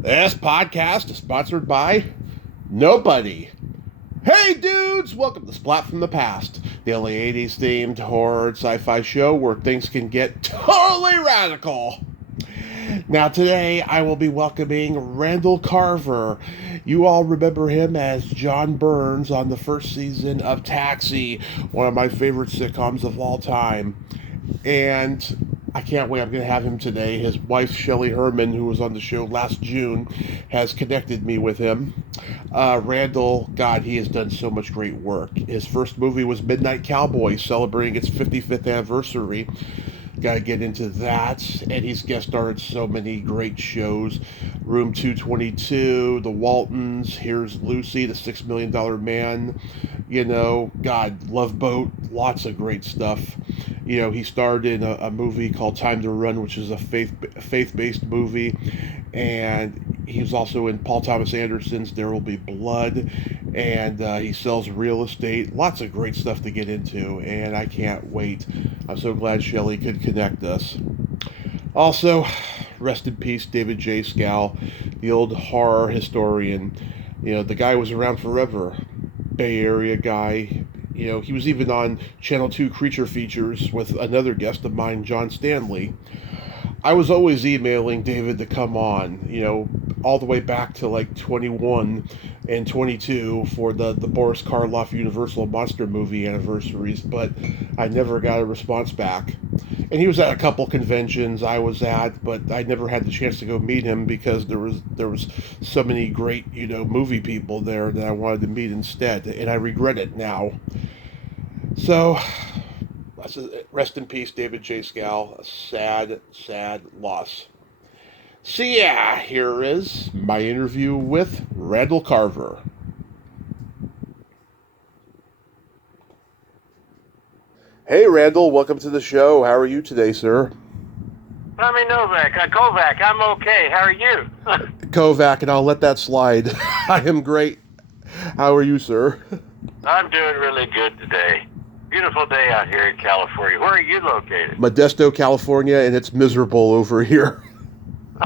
This podcast is sponsored by nobody. Hey dudes, welcome to Splat from the Past, the only 80s themed horror and sci-fi show where things can get totally radical. Now today I will be welcoming Randall Carver. You all remember him as John Burns on the first season of Taxi, one of my favorite sitcoms of all time. And I can't wait. I'm going to have him today. His wife, Shelley Herman, who was on the show last June, has connected me with him. Randall, God, he has done so much great work. His first movie was Midnight Cowboy, celebrating its 55th anniversary. Got to get into that. And he's guest starred so many great shows. Room 222, The Waltons, Here's Lucy, The $6 Million Man. You know, God, Love Boat, lots of great stuff. You know, he starred in a movie called Time to Run, which is a faith-based movie. And he was also in Paul Thomas Anderson's There Will Be Blood. And he sells real estate. Lots of great stuff to get into. And I can't wait. I'm so glad Shelley could connect us. Also, rest in peace, David J. Scal, the old horror historian. You know, the guy was around forever. Bay Area guy. You know, he was even on Channel 2 Creature Features with another guest of mine, John Stanley. I was always emailing David to come on, you know, all the way back to like 21 and 22 for the Boris Karloff Universal Monster movie anniversaries, but I never got a response back. And he was at a couple conventions I was at, but I never had the chance to go meet him because there was so many great, you know, movie people there that I wanted to meet instead, and I regret it now. So, rest in peace, David J. Scal. A sad, sad loss. So yeah, here is my interview with Randall Carver. Hey Randall, welcome to the show. How are you today, sir? Kovac, I'm okay. How are you? Kovac, and I'll let that slide. I am great. How are you, sir? I'm doing really good today. Beautiful day out here in California. Where are you located? Modesto, California, and it's miserable over here.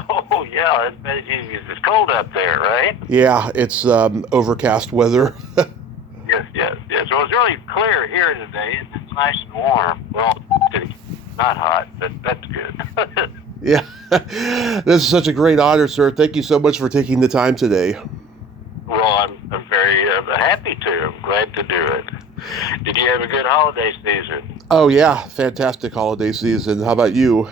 Oh, yeah. It's cold up there, right? Yeah, it's overcast weather. Yes. Well, it's really clear here today. It's nice and warm. Well, it's not hot, but that's good. Yeah. This is such a great honor, sir. Thank you so much for taking the time today. Well, I'm very happy to. I'm glad to do it. Did you have a good holiday season? Oh, yeah. Fantastic holiday season. How about you?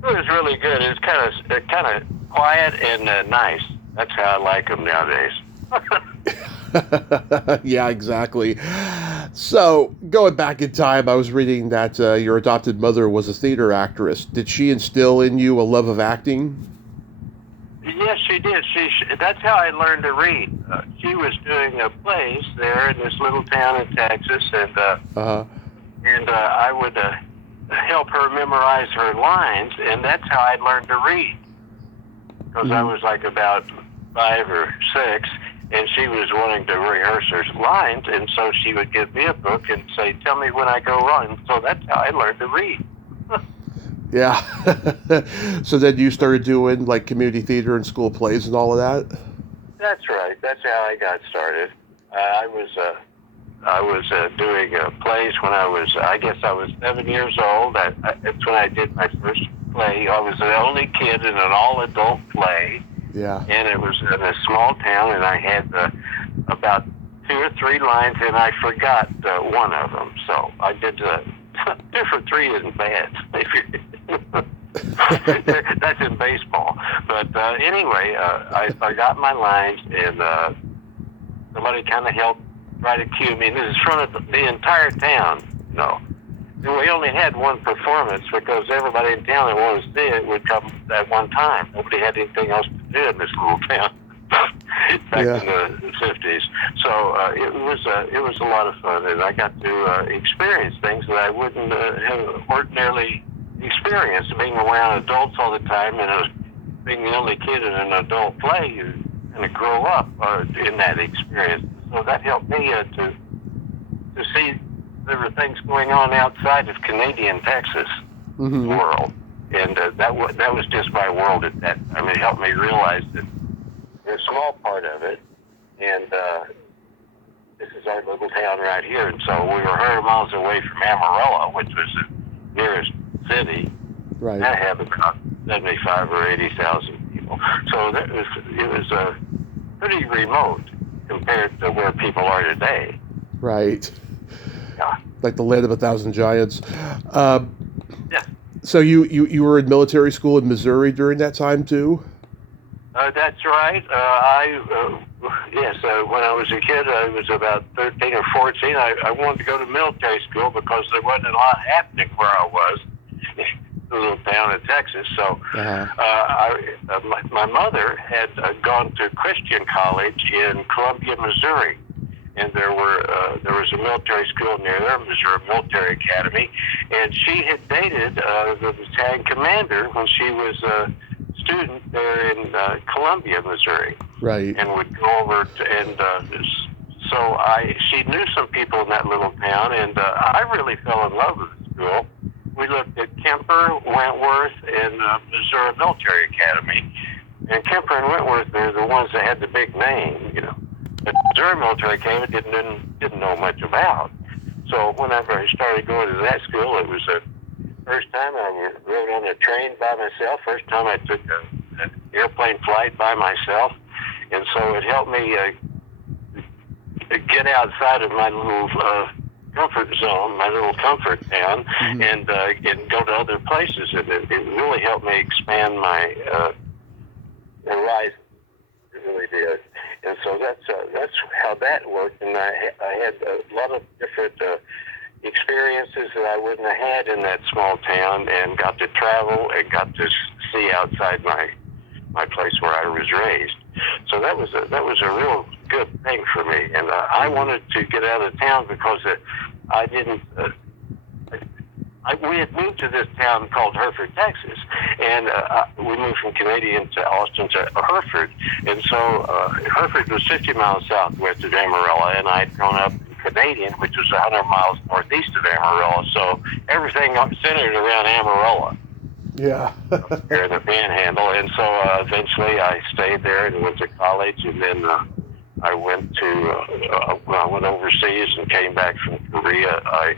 It was really good. It's kind of quiet and nice. That's how I like them nowadays. Yeah, exactly. So, going back in time, I was reading that your adopted mother was a theater actress. Did she instill in you a love of acting? Yes, she did. That's how I learned to read. She was doing plays there in this little town in Texas, and I would help her memorize her lines, and that's how I learned to read. Because I was like about 5 or 6, and she was wanting to rehearse her lines, and so she would give me a book and say, "Tell me when I go wrong." So that's how I learned to read. Yeah. So then you started doing like community theater and school plays and all of that? That's right. That's how I got started. I was doing plays when I was 7 years old. That's when I did my first play. I was the only kid in an all-adult play. Yeah. And it was in a small town, and I had about 2 or 3 lines, and I forgot one of them. So I did 2 for 3 isn't bad. That's in baseball. But anyway, I forgot my lines, and somebody kind of helped try to cue me. This is in front of the entire town. No. We only had one performance because everybody in town that wanted to see it would come at one time. Nobody had anything else to do in this little town back in the 50s. So it was a lot of fun, and I got to experience things that I wouldn't have ordinarily experienced. Being around adults all the time and being the only kid in an adult play, you kind of grow up in that experience. So that helped me to see there were things going on outside of Canadian Texas world. And that was just my world at that time. It helped me realize that a small part of it, and this is our little town right here. And so we were 100 miles away from Amarillo, which was the nearest city. Right. That had about 75 or 80,000 people. So it was pretty remote compared to where people are today. Right. Yeah. Like the land of 1,000 giants. Yeah. So you were in military school in Missouri during that time too? That's right. Yes, when I was a kid, I was about 13 or 14. I wanted to go to military school because there wasn't a lot happening where I was, a little town in Texas. So my mother had gone to Christian college in Columbia, Missouri. And there was a military school near there, Missouri Military Academy, and she had dated the battalion commander when she was a student there in Columbia, Missouri. Right. And would go over to, so she knew some people in that little town, and I really fell in love with the school. We looked at Kemper, Wentworth, and Missouri Military Academy. And Kemper and Wentworth are the ones that had the big name, you know. But Missouri Military Academy didn't know much about. So whenever I started going to that school, it was the first time I rode on a train by myself, first time I took an airplane flight by myself. And so it helped me get outside of my little comfort zone, my little comfort town, and go to other places. And it really helped me expand my horizon. It really did. And so that's how that worked. And I had a lot of different experiences that I wouldn't have had in that small town, and got to travel and got to see outside my place where I was raised. So that was a real good thing for me. And I wanted to get out of town because I didn't. We had moved to this town called Hereford, Texas, and we moved from Canadian to Austin to Hereford. And so Hereford was 50 miles southwest of Amarillo, and I'd grown up in Canadian, which was 100 miles northeast of Amarillo. So everything centered around Amarillo. Yeah. Here in the Panhandle. And so eventually I stayed there and went to college, and then I went overseas and came back from Korea. I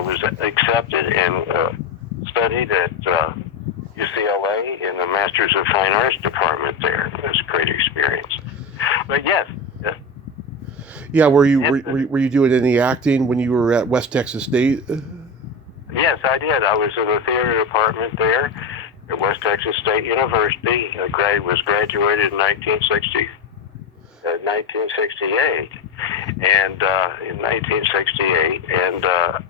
was accepted and studied at UCLA in the Masters of Fine Arts department there. It was a great experience. But yes. Yeah, were you doing any acting when you were at West Texas State? Yes, I did. I was in the theater department there at West Texas State University. I was graduated in 1968. And in 1968, and a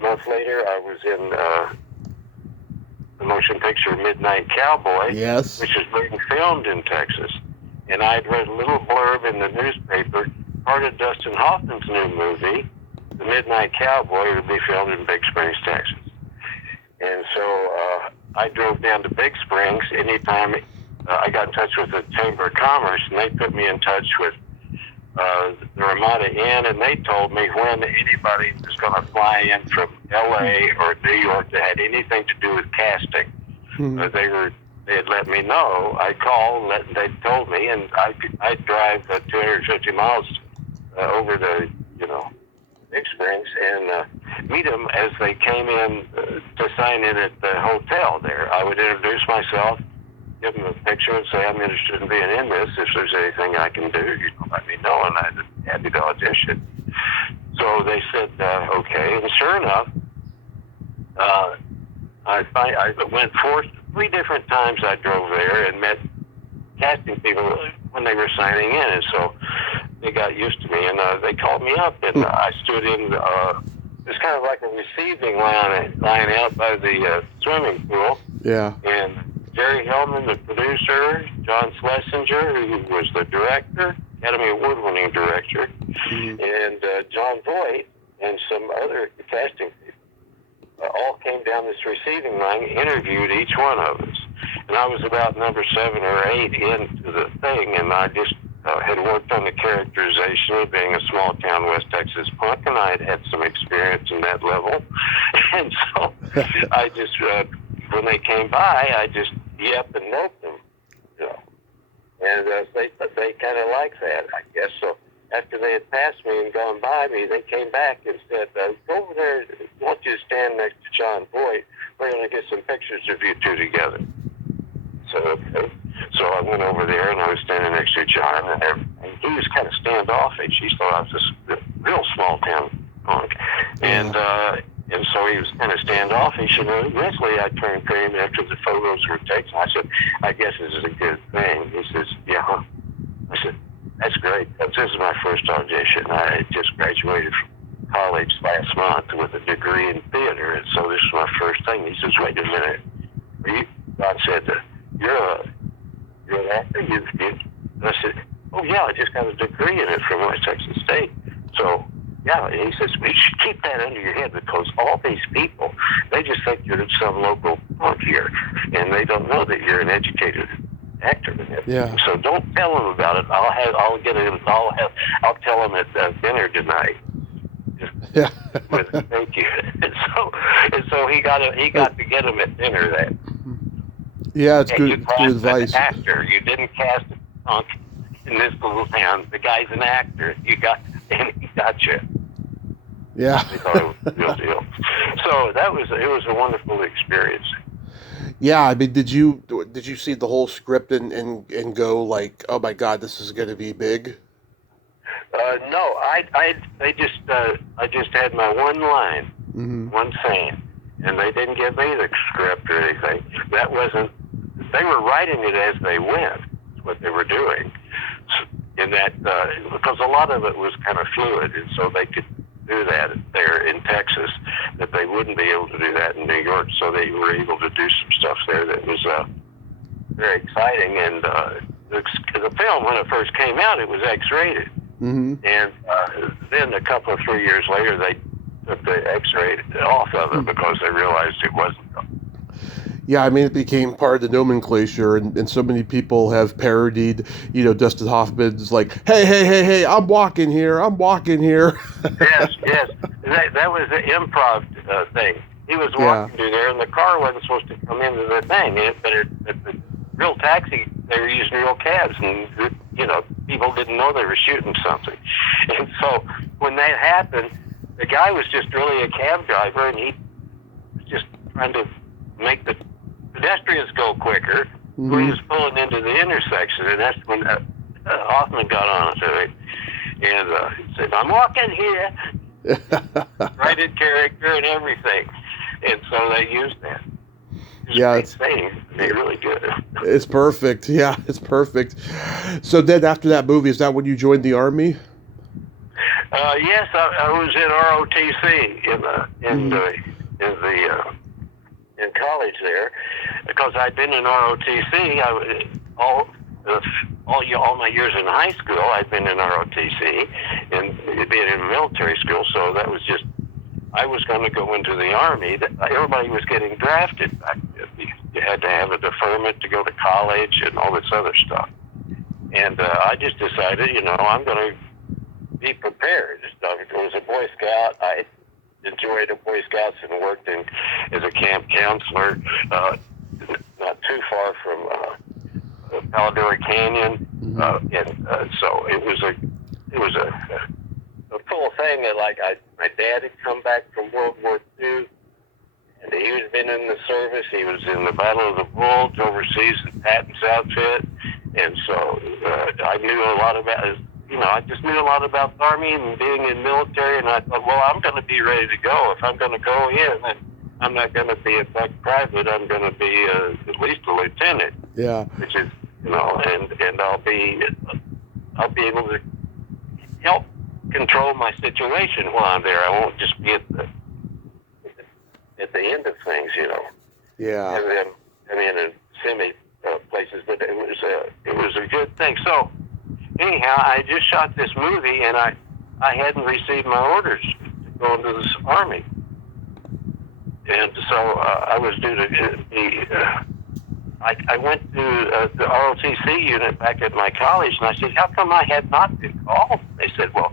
month later, I was in the motion picture Midnight Cowboy, yes, which is being filmed in Texas. And I had read a little blurb in the newspaper, part of Dustin Hoffman's new movie, The Midnight Cowboy, would be filmed in Big Springs, Texas. And so I drove down to Big Springs anytime. I got in touch with the Chamber of Commerce, and they put me in touch with the Ramada Inn, and they told me when anybody was going to fly in from L.A. or New York that had anything to do with casting. They had let me know. I called, they told me, and I'd drive 250 miles over to, Big Springs and meet them as they came in to sign in at the hotel there. I would introduce myself, give them a picture, and say, I'm interested in being in this. If there's anything I can do, let me know, and I'd be happy to audition. So they said, okay. And sure enough, I went three different times. I drove there and met casting people when they were signing in, and so they got used to me, and they called me up, and I stood in, it was kind of like a receiving line out by the swimming pool. Yeah. And Jerry Hellman, the producer, John Schlesinger, who was the director, Academy Award-winning director, and John Voight, and some other casting people, all came down this receiving line, interviewed each one of us. And I was about number 7 or 8 into the thing, and I just had worked on the characterization of being a small-town West Texas punk, and I had some experience in that level. And so I just when they came by, I just yep and noped them, you know. And they kind of like that, I guess. So after they had passed me and gone by me, they came back and said, go over there, I want you to stand next to John Boyd. We're going to get some pictures of you two together. So, okay. So I went over there, and I was standing next to John, and he was kind of standoffish. He thought I was this real small-town punk. And so he was kind of standoffish, and eventually I turned to him after the photos were taken. I said, I guess this is a good thing. He says, yeah. I said, that's great. This is my first audition. I had just graduated from college last month with a degree in theater, and so this is my first thing. He says, wait a minute. John said, you're an actor? And I said, oh, yeah, I just got a degree in it from West Texas State. So, yeah, and he says, well, you should keep that under your head because all these people, they just think you're some local punk here, and they don't know that you're an educated actor. Yeah. So don't tell them about it. I'll tell them at dinner tonight. Yeah. Thank you. And so he got to get him at dinner that. Yeah, it's good advice. An actor. You didn't cast a punk in this little town. The guy's an actor. He got you. Yeah. They thought it was a real deal. So it was a wonderful experience. Yeah, I mean, did you see the whole script and go like, oh my God, this is going to be big? No, I just had my one line, one saying, and they didn't give me the script or anything. They were writing it as they went. Is what they were doing. In that, because a lot of it was kind of fluid, and so they could do that there in Texas, that they wouldn't be able to do that in New York. So they were able to do some stuff there that was very exciting. And the film, when it first came out, it was X-rated. Mm-hmm. And then a couple of 3 years later, they took the X-rated off of it because they realized it wasn't. Yeah, I mean, it became part of the nomenclature, and so many people have parodied, Dustin Hoffman's like, hey, I'm walking here. Yes. That was the improv thing. He was walking through there, and the car wasn't supposed to come into the thing. But the real taxi, they were using real cabs, and, people didn't know they were shooting something. And so when that happened, the guy was just really a cab driver, and he was just trying to make the pedestrians go quicker. Mm-hmm. He was pulling into the intersection, and that's when Hoffman got on to it. And he said, I'm walking here. Right in character and everything. And so they used that. It's really good. It's perfect. Yeah, it's perfect. So then after that movie, is that when you joined the Army? Yes, I was in ROTC in college there, because I'd been in ROTC. All my years in high school, I'd been in ROTC and being in military school. So that was just, I was going to go into the Army. Everybody was getting drafted back then. You had to have a deferment to go to college and all this other stuff. And I just decided, I'm going to be prepared. I was a Boy Scout. I enjoyed the Boy Scouts and worked as a camp counselor, not too far from Paladora Canyon, so it was a cool thing. That my dad had come back from World War II, and he had been in the service. He was in the Battle of the Bulge overseas in Patton's outfit, and so I knew a lot about it. I just knew a lot about the Army and being in military, and I thought, well, I'm going to be ready to go. If I'm going to go in, and I'm not going to be a buck private, I'm going to be at least a lieutenant. Yeah. Which is, and I'll be able to help control my situation while I'm there. I won't just be at the end of things, Yeah. And then, in semi places, but it was a good thing. So anyhow, I just shot this movie, and I hadn't received my orders to go into this Army. And so I was due to be, I went to the ROTC unit back at my college, and I said, how come I had not been called? They said, well,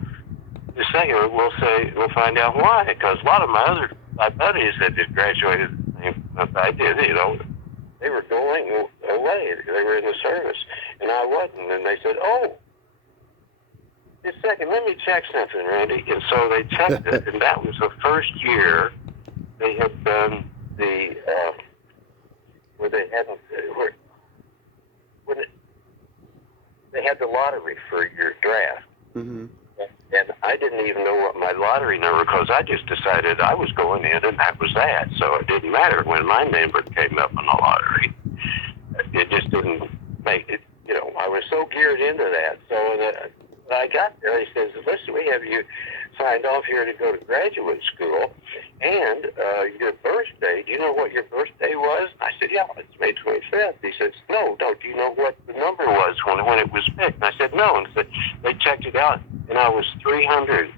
just a second, we'll find out why, because a lot of my buddies had graduated at the same I did, you know. They were going away. They were in the service, and I wasn't. And they said, "Oh, just a second, let me check something, Randy." And so they checked it, and that was the first year they had done the where they hadn't they had the lottery for your draft. Mm-hmm. And I didn't even know what my lottery number, because I just decided I was going in, and that was that. So it didn't matter when my number came up on the lottery. It just didn't make it, you know, I was so geared into that. So when I got there, he says, "Listen, we have you signed off here to go to graduate school, and your birthday, do you know what your birthday was?" I said, "Yeah, it's May 25th. He says, No, do you know what the number was when it was picked?" And I said, "No." And so they checked it out, and I was 300.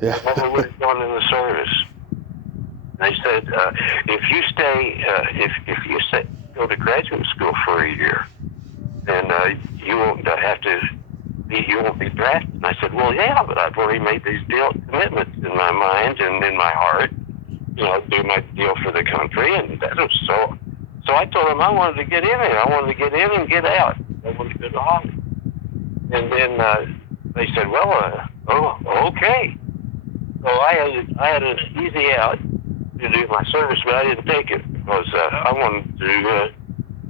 Yeah. I never would have gone in the service. They said, if you stay, if you go to graduate school for a year, then you won't have to. You won't be drafted. And I said, "Well, yeah, but I've already made these commitments in my mind and in my heart, you know, do my deal for the country." And that was so. So I told them I wanted to get in there. I wanted to get in and get out. I wanted to go to Holland. And then they said, "Well, okay." So I had an easy out to do my service, but I didn't take it because I wanted to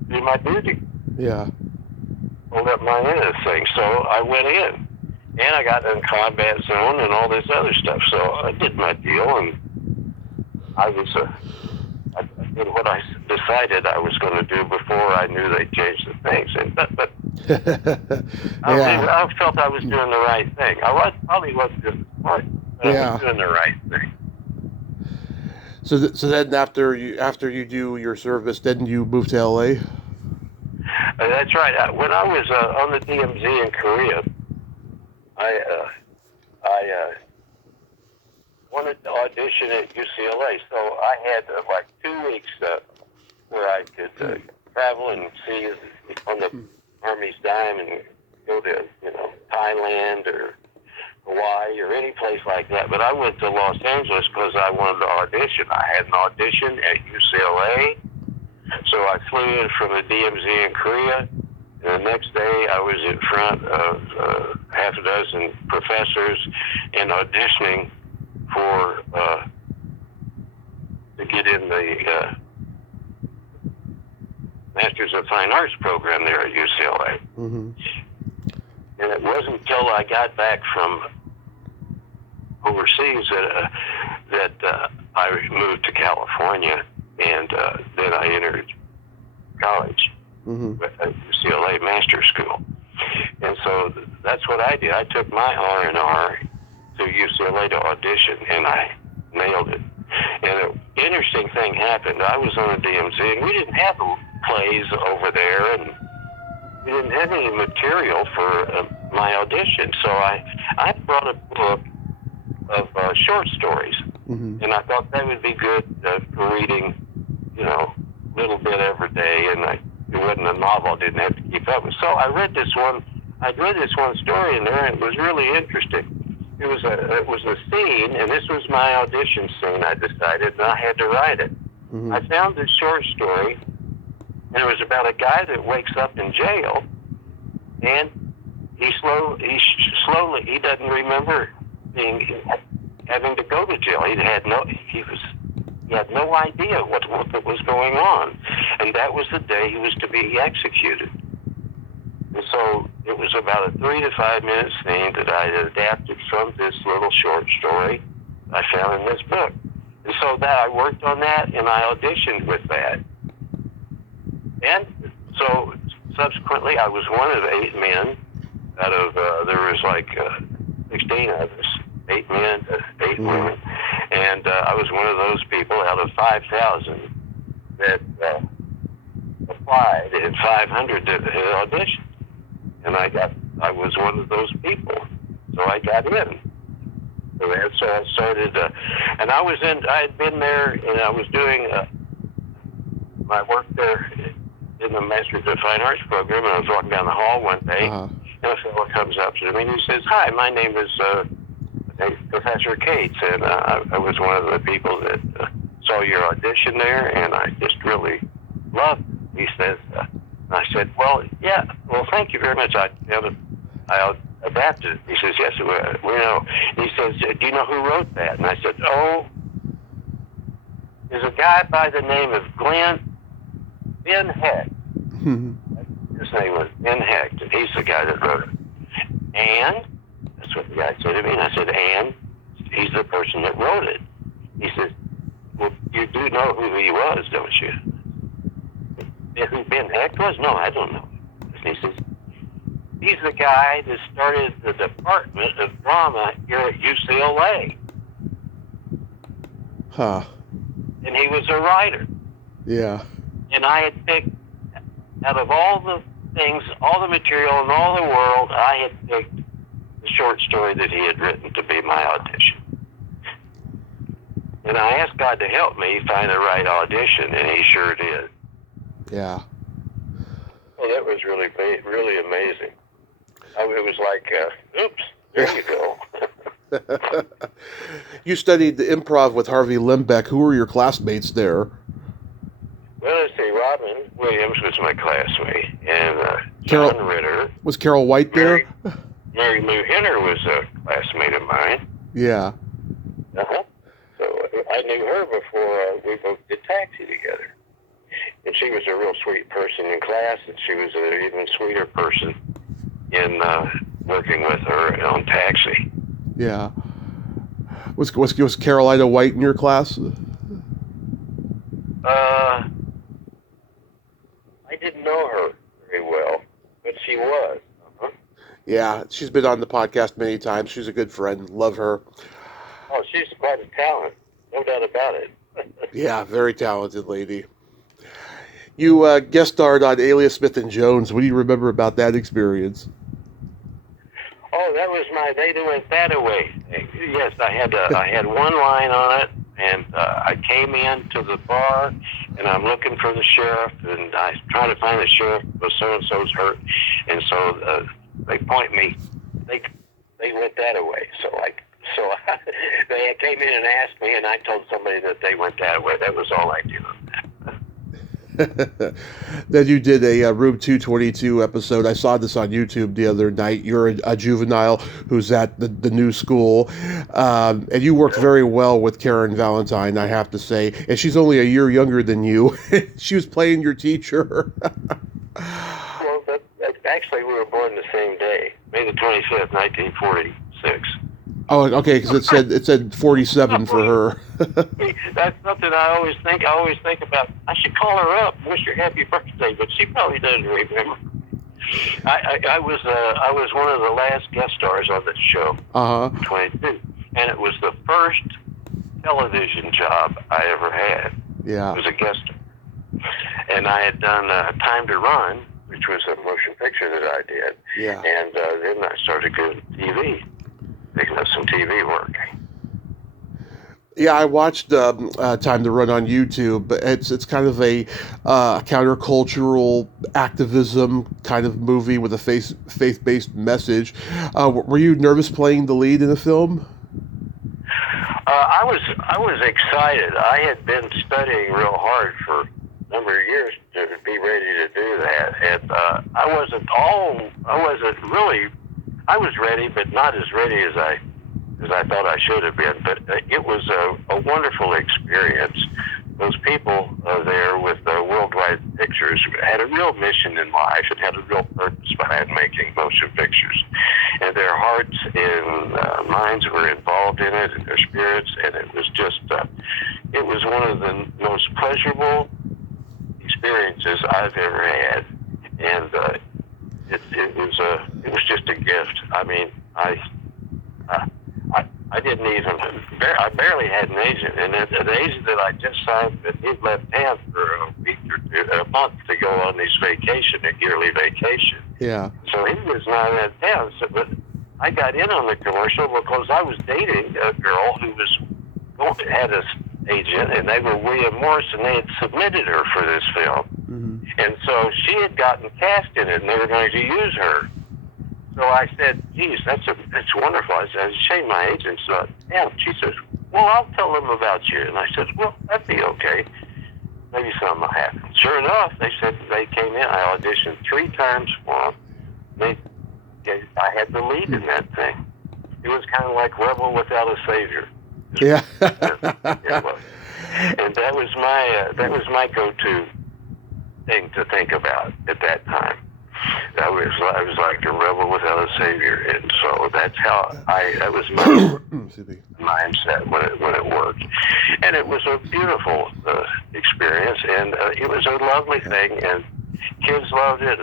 do my duty. Yeah. Hold up my end of the thing. So I went in, and I got in combat zone and all this other stuff. So I did my deal, and I did what I decided I was going to do before I knew they changed the things. And but Yeah. I felt I was doing the right thing. Probably wasn't just smart, but I was doing the right thing. So then after you do your service, then you move to LA? That's right. When I was on the DMZ in Korea, I wanted to audition at UCLA, so I had like 2 weeks where I could travel and see on the Army's dime and go to, you know, Thailand or Hawaii or any place like that. But I went to Los Angeles because I wanted to audition. I had an audition at UCLA. So I flew in from the DMZ in Korea, and the next day I was in front of half a dozen professors and auditioning for to get in the Masters of Fine Arts program there at UCLA. Mm-hmm. And it wasn't until I got back from overseas that I moved to California. And then I entered college at UCLA Master's School. And so that's what I did. I took my R&R to UCLA to audition, and I nailed it. And an interesting thing happened. I was on a DMZ, and we didn't have plays over there, and we didn't have any material for my audition. So I brought a book of short stories, and I thought that would be good for reading, you know, a little bit every day, and it wasn't a novel. I didn't have to keep up with. So I read this one story in there, and it was really interesting. It was a scene, and this was my audition scene. I decided, and I had to write it. I found this short story, and it was about a guy that wakes up in jail, and he doesn't remember having to go to jail. He had no idea what was going on, and that was the day he was to be executed. And so it was about a 3 to 5 minute scene that I adapted from this little short story I found in this book. And so that I worked on that, and I auditioned with that. And so subsequently, I was one of 8 men out of there was like 16 of us. 8 men, 8 women, and I was one of those people out of 5,000 that applied, and 500 that had auditioned, and I was one of those people, so I got in. So I started, and I had been there, and I was doing my work there in the Masters of Fine Arts program, and I was walking down the hall one day, and a fellow comes up to me and he says, "Hi, my name is Professor Cates," and I was one of the people that saw your audition there, and I just really loved it. He says, I said, well, yeah, well, thank you very much. I adapted it. He says, yes, we know. He says, do you know who wrote that? And I said, oh, there's a guy by the name of Ben Hecht. His name was Ben Hecht, and he's the guy that wrote it. And that's what the guy said to me. And I said, and he's the person that wrote it. He says, well, you do know who he was, don't you? Who Ben Hecht was? No, I don't know. And he says, he's the guy that started the Department of Drama here at UCLA. Huh. And he was a writer. Yeah. And I had picked, out of all the things, all the material in all the world, I had picked the short story that he had written to be my audition. And I asked God to help me find the right audition, and he sure did. Yeah. Well, that was really amazing. It was like, oops, there you go. You studied the improv with Harvey Limbeck. Who were your classmates there? Well, let's see, Robin Williams was my classmate, and Carol Ritter. Was Carol White there? Mary Lou Henner was a classmate of mine. Yeah. Uh-huh. So I knew her before we both did taxi together. And she was a real sweet person in class, and she was an even sweeter person in working with her on taxi. Yeah. Was Carolina White in your class? I didn't know her very well, but she was. Uh-huh. Yeah, she's been on the podcast many times. She's a good friend. Love her. Oh, she's quite a talent. No doubt about it. Yeah, very talented lady. You guest starred on Alias Smith and Jones. What do you remember about that experience? Oh, that was my They Went That Away thing. Yes, I had one line on it, and I came in to the bar, and I'm looking for the sheriff, and I try to find the sheriff, but so-and-so's hurt, and so they point me. They went that away. So they came in and asked me, and I told somebody that they went that way. That was all I did on that. Then you did a Room 222 episode. I saw this on YouTube the other night. You're a juvenile who's at the new school, and you worked very well with Karen Valentine, I have to say. And she's only a year younger than you. She was playing your teacher. Well, actually, we were born the same day, May the 25th, 1946. Oh, okay, because it said 47 for her. That's something I always think about. I should call her up and wish her happy birthday, but she probably doesn't remember. I was one of the last guest stars on the show, 22, and it was the first television job I ever had. Yeah, it was a guest star, and I had done Time to Run, which was a motion picture that I did. Yeah, and then I started doing TV. Picking up some TV work. Yeah, I watched Time to Run on YouTube. It's kind of a countercultural activism kind of movie with a faith-based message. Were you nervous playing the lead in the film? I was excited. I had been studying real hard for a number of years to be ready to do that, and I was ready, but not as ready as I thought I should have been. But it was a wonderful experience. Those people there with Worldwide Pictures had a real mission in life and had a real purpose behind making motion pictures. And their hearts and minds were involved in it, and their spirits, and it was just, it was one of the most pleasurable experiences I've ever had. And it was just a gift. I mean, I didn't even, I barely had an agent, and the agent that I just signed, he'd left town for a week or two, a month to go on his vacation, a yearly vacation. Yeah. So he was not in town. So, but I got in on the commercial because I was dating a girl who had an agent, and they were William Morris, and they had submitted her for this film. Mm-hmm. And so she had gotten cast in it, and they were going to use her. So I said, geez, that's wonderful. I said, shame my agent's not down. She says, well, I'll tell them about you. And I said, well, that'd be okay. Maybe something will happen. Sure enough, they said they came in. I auditioned 3 times for them. I had the lead in that thing. It was kind of like Rebel Without a Savior. Yeah. It was. And that was my go-to thing to think about at that time. I was like a rebel without a savior, and so that's how that was my mindset when it worked, and it was a beautiful experience, and it was a lovely thing, and kids loved it,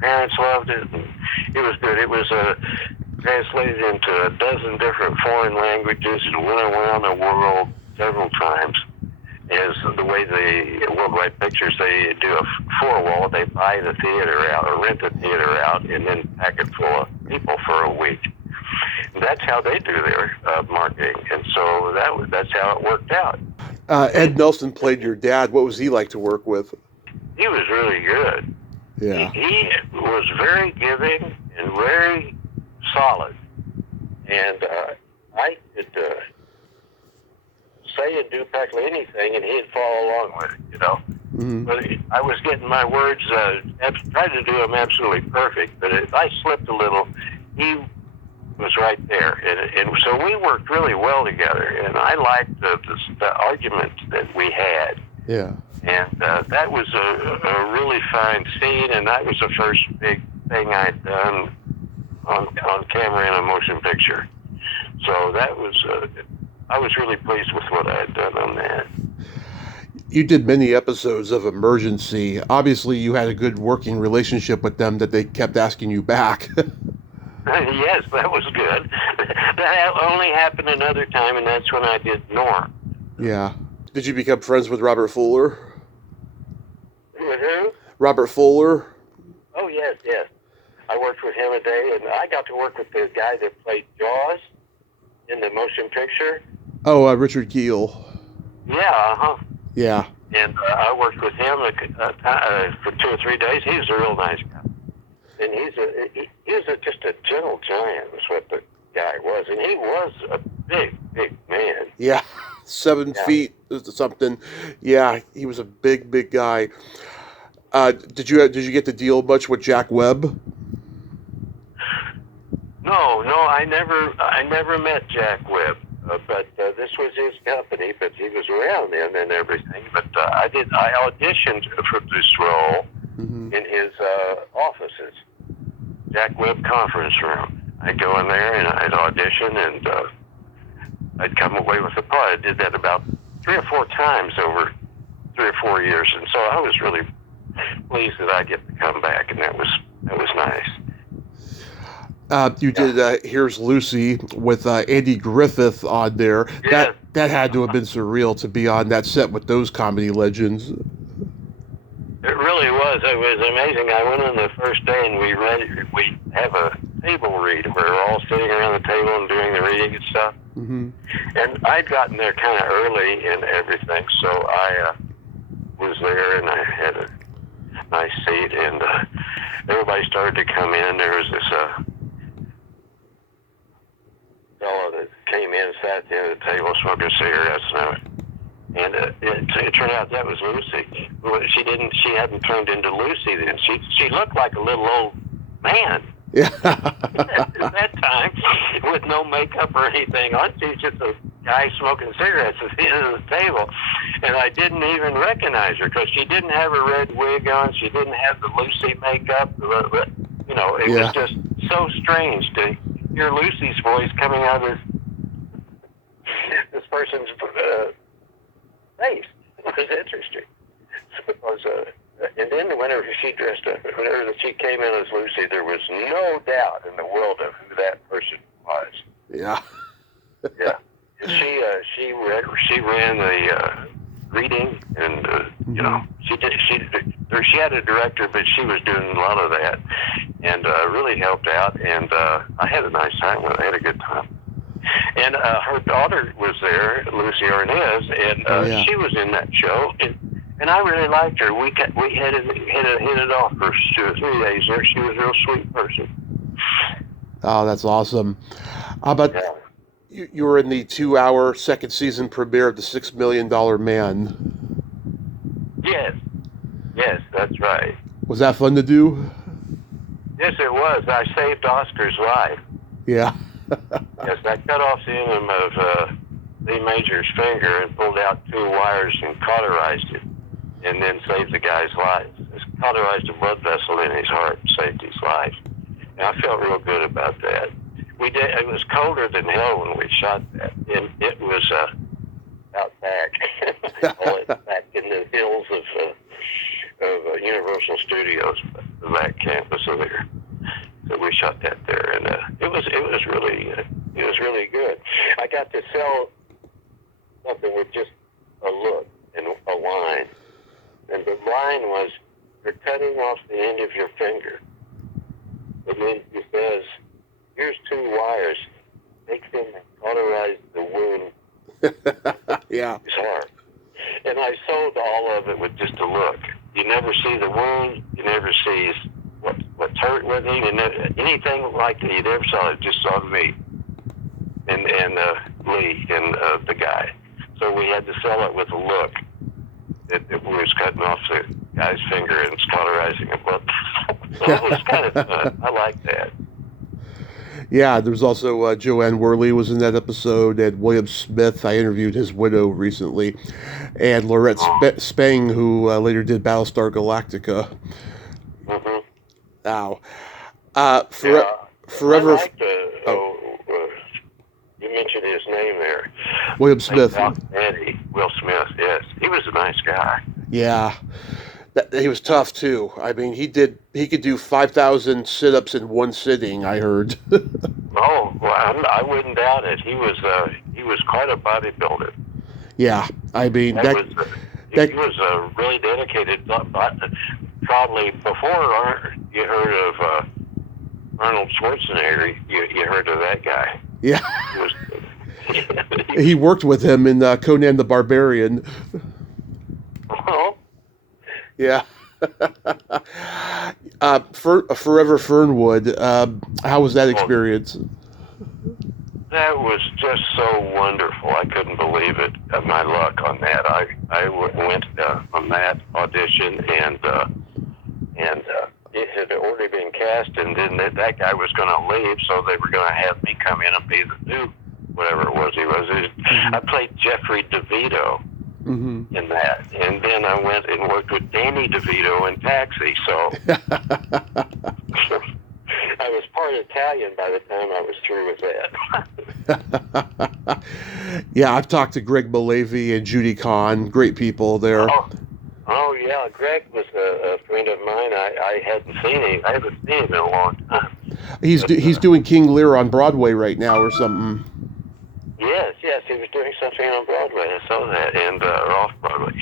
parents loved it, and it was good. It was translated into a dozen different foreign languages and went around the world several times. Is the way the Worldwide Pictures, they do a 4-wall, they buy the theater out or rent the theater out and then pack it full of people for a week. That's how they do their marketing, and so that's how it worked out. Ed Nelson played your dad. What was he like to work with? He was really good. Yeah. He was very giving and very solid, and I could say and do practically anything, and he'd follow along with it, you know. Mm-hmm. But I was getting my words, tried to do them absolutely perfect, but if I slipped a little, he was right there. And so we worked really well together, and I liked the argument that we had. Yeah. And that was a really fine scene, and that was the first big thing I'd done on camera in a motion picture. So that was... I was really pleased with what I had done on that. You did many episodes of Emergency. Obviously, you had a good working relationship with them that they kept asking you back. Yes, that was good. That only happened another time, and that's when I did Norm. Yeah. Did you become friends with Robert Fuller? With who? Robert Fuller? Oh, yes. I worked with him a day, and I got to work with the guy that played Jaws in the motion picture. Oh, Richard Keel. Yeah, Yeah. And I worked with him for 2 or 3 days. He was a real nice guy. And he was just a gentle giant was what the guy was. And he was a big, big man. Yeah, 7 feet something. Yeah, he was a big, big guy. Did you get to deal much with Jack Webb? No, I never met Jack Webb. But this was his company, but he was around then and everything. But I auditioned for this role in his offices, Jack Webb conference room. I'd go in there and I'd audition, and I'd come away with the part. I did that about 3 or 4 times over 3 or 4 years, and so I was really pleased that I get to come back, and that was nice. You did Here's Lucy with Andy Griffith on there. Yes. That had to have been surreal to be on that set with those comedy legends. It really was. It was amazing. I went in the first day, and we have a table read where we're all sitting around the table and doing the reading and stuff. Mm-hmm. And I'd gotten there kind of early and everything, so I was there, and I had a nice seat, and everybody started to come in. There was this fellow that came in, sat at the end of the table, smoking cigarettes, and it turned out that was Lucy. She hadn't turned into Lucy then. She looked like a little old man. Yeah. At that time, with no makeup or anything on. She's just a guy smoking cigarettes at the end of the table. And I didn't even recognize her because she didn't have a red wig on. She didn't have the Lucy makeup. You know, it was just so strange to hear Lucy's voice coming out of this person's face. It was interesting. Because, and then whenever she dressed up, whenever she came in as Lucy, there was no doubt in the world of who that person was. Yeah. Yeah. And she ran the reading, and you know, she had a director, but she was doing a lot of that, and really helped out. And I had a nice time with it. I had a good time. And her daughter was there, Lucy Arnaz, and she was in that show, and I really liked her. We hit it off for 2 or 3 days there. She was a real sweet person. Oh, that's awesome. But You were in the 2-hour second season premiere of The $6 Million Man. Yes, yes, that's right. Was that fun to do? Yes, it was. I saved Oscar's life. Yeah. Yes, I cut off the end of Lee Major's finger and pulled out 2 wires and cauterized it, and then saved the guy's life. Cauterized a blood vessel in his heart and saved his life. And I felt real good about that. We did. It was colder than hell when we shot that, and it was out back, back in the hills of Universal Studios, the back campus of there. So we shot that there, and it was really good. I got to sell something with just a look and a line, and the line was, "You're cutting off the end of your finger." And then he says, "Here's 2 wires. Take them and cauterize the wound." Yeah. It's hard. And I sold all of it with just a look. You never see the wound. You never see what's hurt with him. You never, anything like that. You never saw it. Just saw me and Lee and the guy. So we had to sell it with a look. It was cutting off the guy's finger and cauterizing a blood. So it was kind of fun. I like that. Yeah, there's also Joanne Worley was in that episode, and William Smith. I interviewed his widow recently, and Lorette Spang, who later did Battlestar Galactica. Mm-hmm. Now, Forever. I liked you mentioned his name there. William Smith. Eddie. Will Smith, yes. He was a nice guy. Yeah. He was tough, too. I mean, he could do 5,000 sit-ups in one sitting, I heard. Oh, well, I wouldn't doubt it. He was quite a bodybuilder. Yeah, I mean, he was a really dedicated, probably before you heard of Arnold Schwarzenegger, you heard of that guy. Yeah. He worked with him in Conan the Barbarian. Oh. Yeah. Forever Fernwood, how was that experience? That was just so wonderful. I couldn't believe it. My luck on that. I went on that audition, and it had already been cast, and then that guy was going to leave, so they were going to have me come in and be the new whatever it was he was. Mm-hmm. I played Jeffrey DeVito. Mm-hmm. In that, and then I went and worked with Danny DeVito in Taxi. So I was part Italian by the time I was through with that. Yeah, I've talked to Greg Malavy and Judy Kahn, great people there. Oh yeah, Greg was a friend of mine. I hadn't seen him. I haven't seen him in a long time. He's doing King Lear on Broadway right now or something. Yes, he was doing something on Broadway. I saw that, and off Broadway.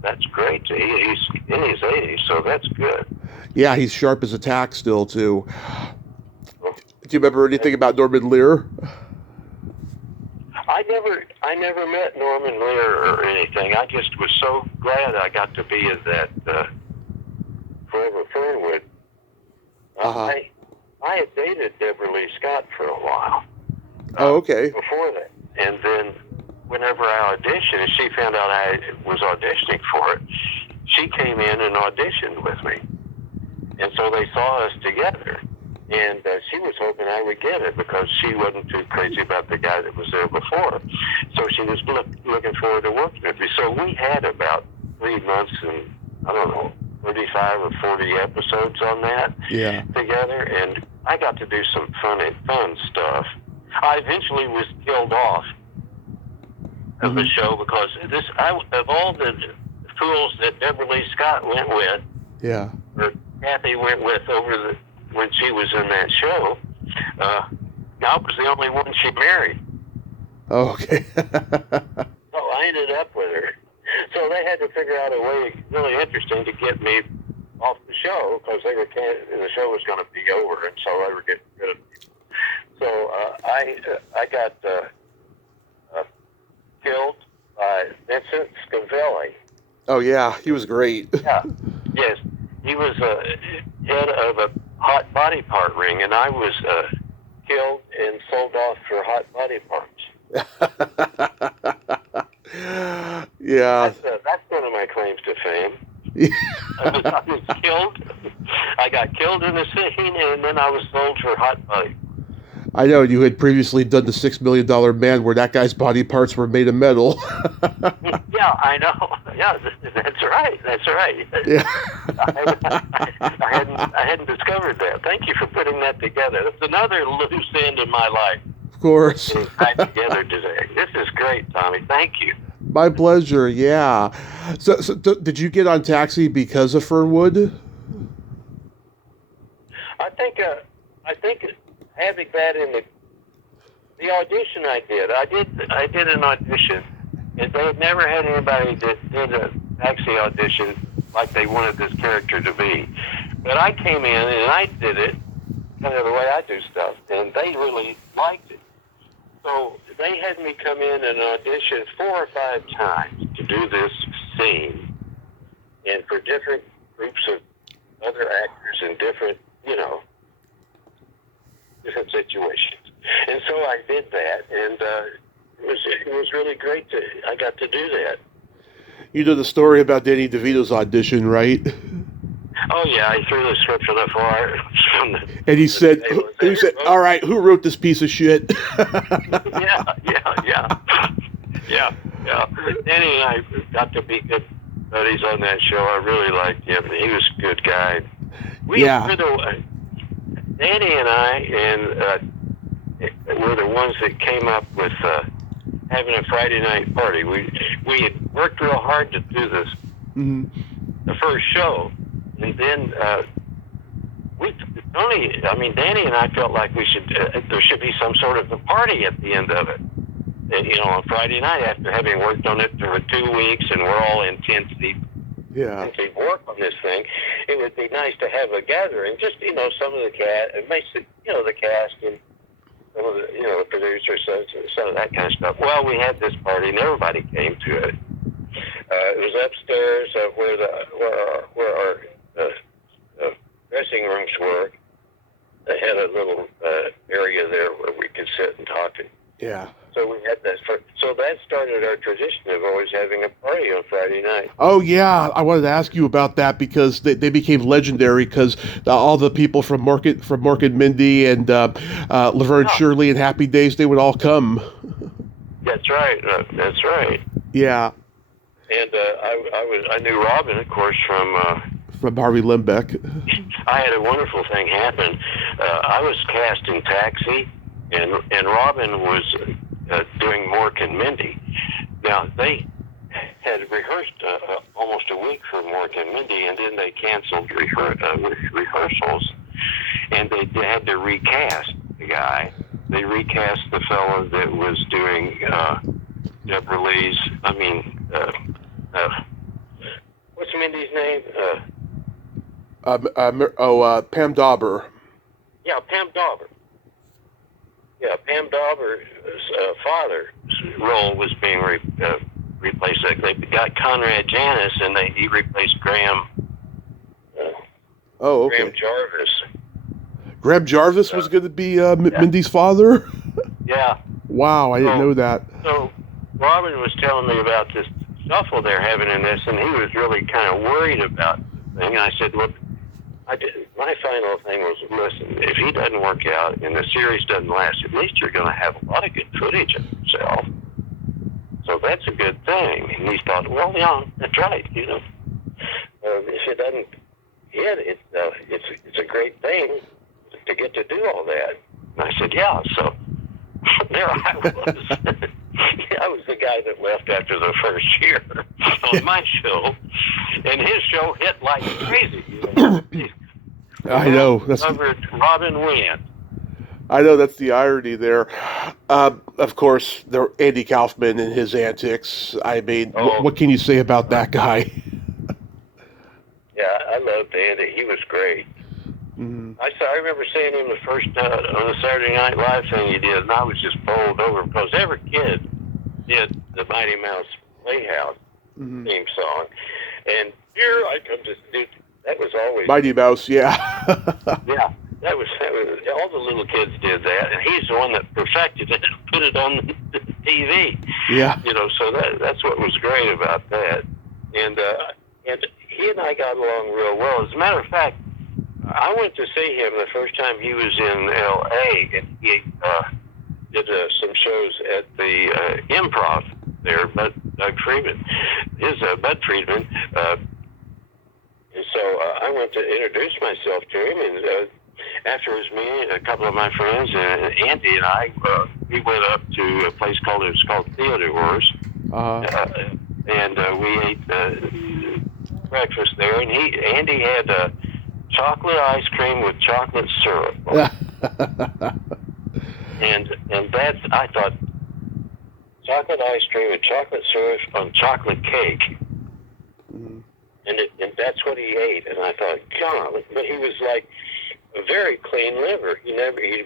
That's great. He's in his 80s, so that's good. Yeah, he's sharp as a tack still too. Do you remember anything about Norman Lear? I never met Norman Lear or anything. I just was so glad I got to be in that Forever Fernwood. I had dated Deborah Lee Scott for a while. Okay. Before that. And then whenever I auditioned, and she found out I was auditioning for it, she came in and auditioned with me. And so they saw us together. And she was hoping I would get it because she wasn't too crazy about the guy that was there before. So she was looking forward to working with me. So we had about 3 months and, I don't know, 35 or 40 episodes on that together. And I got to do some fun stuff. I eventually was killed off of the show because of all the fools that Deborah Lee Scott went with, or Kathy went with when she was in that show, I was the only one she married. Oh, okay. So I ended up with her. So they had to figure out a way really interesting to get me off the show because the show was going to be over, and so they were getting rid of me. So I got killed by Vincent Scavelli. Oh yeah, he was great. Yeah, yes, he was head of a hot body part ring, and I was killed and sold off for hot body parts. Yeah. That's one of my claims to fame. I was killed. I got killed in a scene, and then I was sold for hot money. I know you had previously done the $6 million Man, where that guy's body parts were made of metal. Yeah, I know. Yeah, that's right. That's right. Yeah. I hadn't discovered that. Thank you for putting that together. That's another loose end in my life. Of course. It's tied together today. This is great, Tommy. Thank you. My pleasure. Yeah. So did you get on Taxi because of Fernwood? I think having that in the audition I did an audition, and they had never had anybody that did a Taxi audition like they wanted this character to be. But I came in and I did it kind of the way I do stuff, and they really liked it. So they had me come in and audition 4 or 5 times to do this scene, and for different groups of other actors in different, different situations. And so I did that, and it was really great I got to do that. You know the story about Danny DeVito's audition, right? Oh yeah, I threw the script on the floor. And he said, "All right, who wrote this piece of shit?" Yeah. Danny and I got to be good buddies on that show. I really liked him. He was a good guy. Danny and I were the ones that came up with having a Friday night party. We had worked real hard to do this, the first show, and then Danny and I felt like there should be some sort of a party at the end of it. And, on Friday night, after having worked on it for 2 weeks, and we're all intensely work on this thing, it would be nice to have a gathering. Just some of the cast, the cast and some of the producers, some of that kind of stuff. Well, we had this party, and everybody came to it. It was upstairs where our dressing rooms were. They had a little area there where we could sit and talk. Yeah. So we had that. So that started our tradition of always having a party on Friday night. Oh yeah, I wanted to ask you about that because they became legendary because all the people from Mork and Mindy and Laverne Shirley and Happy Days, they would all come. That's right. That's right. Yeah. And I knew Robin, of course, from Harvey Limbeck. I had a wonderful thing happen. I was cast in Taxi, and Robin was doing Mork and Mindy. Now, they had rehearsed almost a week for Mork and Mindy, and then they canceled rehearsals, and they had to recast the guy. They recast the fellow that was doing Deborah Lee's, what's Mindy's name? Pam Dauber. Yeah, Pam Dauber. Yeah, Pam Dauber's father's role was being replaced. They got Conrad Janis, and he replaced Graham. Okay. Graham Jarvis. Graham Jarvis was going to be Mindy's father? Yeah. Wow, I didn't know that. So Robin was telling me about this shuffle they're having in this, and he was really kind of worried about the thing. And I said, look, my final thing was, listen, if he doesn't work out and the series doesn't last, at least you're going to have a lot of good footage of yourself. So that's a good thing. And he thought, well, yeah, that's right, If it doesn't hit, it's a great thing to get to do all that. And I said, yeah. So there I was. I was the guy that left after the first year on my show, and his show hit like crazy. I know. Covered Robin Williams. I know, that's the irony there. Of course, there Andy Kaufman and his antics. I mean, what can you say about that guy? Yeah, I loved Andy. He was great. Mm-hmm. I remember seeing him the first on the Saturday Night Live thing he did, and I was just bowled over because every kid did the Mighty Mouse Playhouse theme song, and here I come to do. That was always Mighty Mouse, yeah. Yeah, that was all the little kids did that, and he's the one that perfected it and put it on the TV. Yeah. So that's what was great about that. And he and I got along real well. As a matter of fact, I went to see him the first time he was in L.A. and he did some shows at the Improv there, Doug Friedman, Bud Friedman. And so I went to introduce myself to him, and afterwards, me and a couple of my friends, Andy and I, we went up to a place called Theodore's, and we ate breakfast there. And Andy had chocolate ice cream with chocolate syrup. and that's, I thought, chocolate ice cream with chocolate syrup on chocolate cake. And that's what he ate. And I thought, God, but he was like a very clean liver. He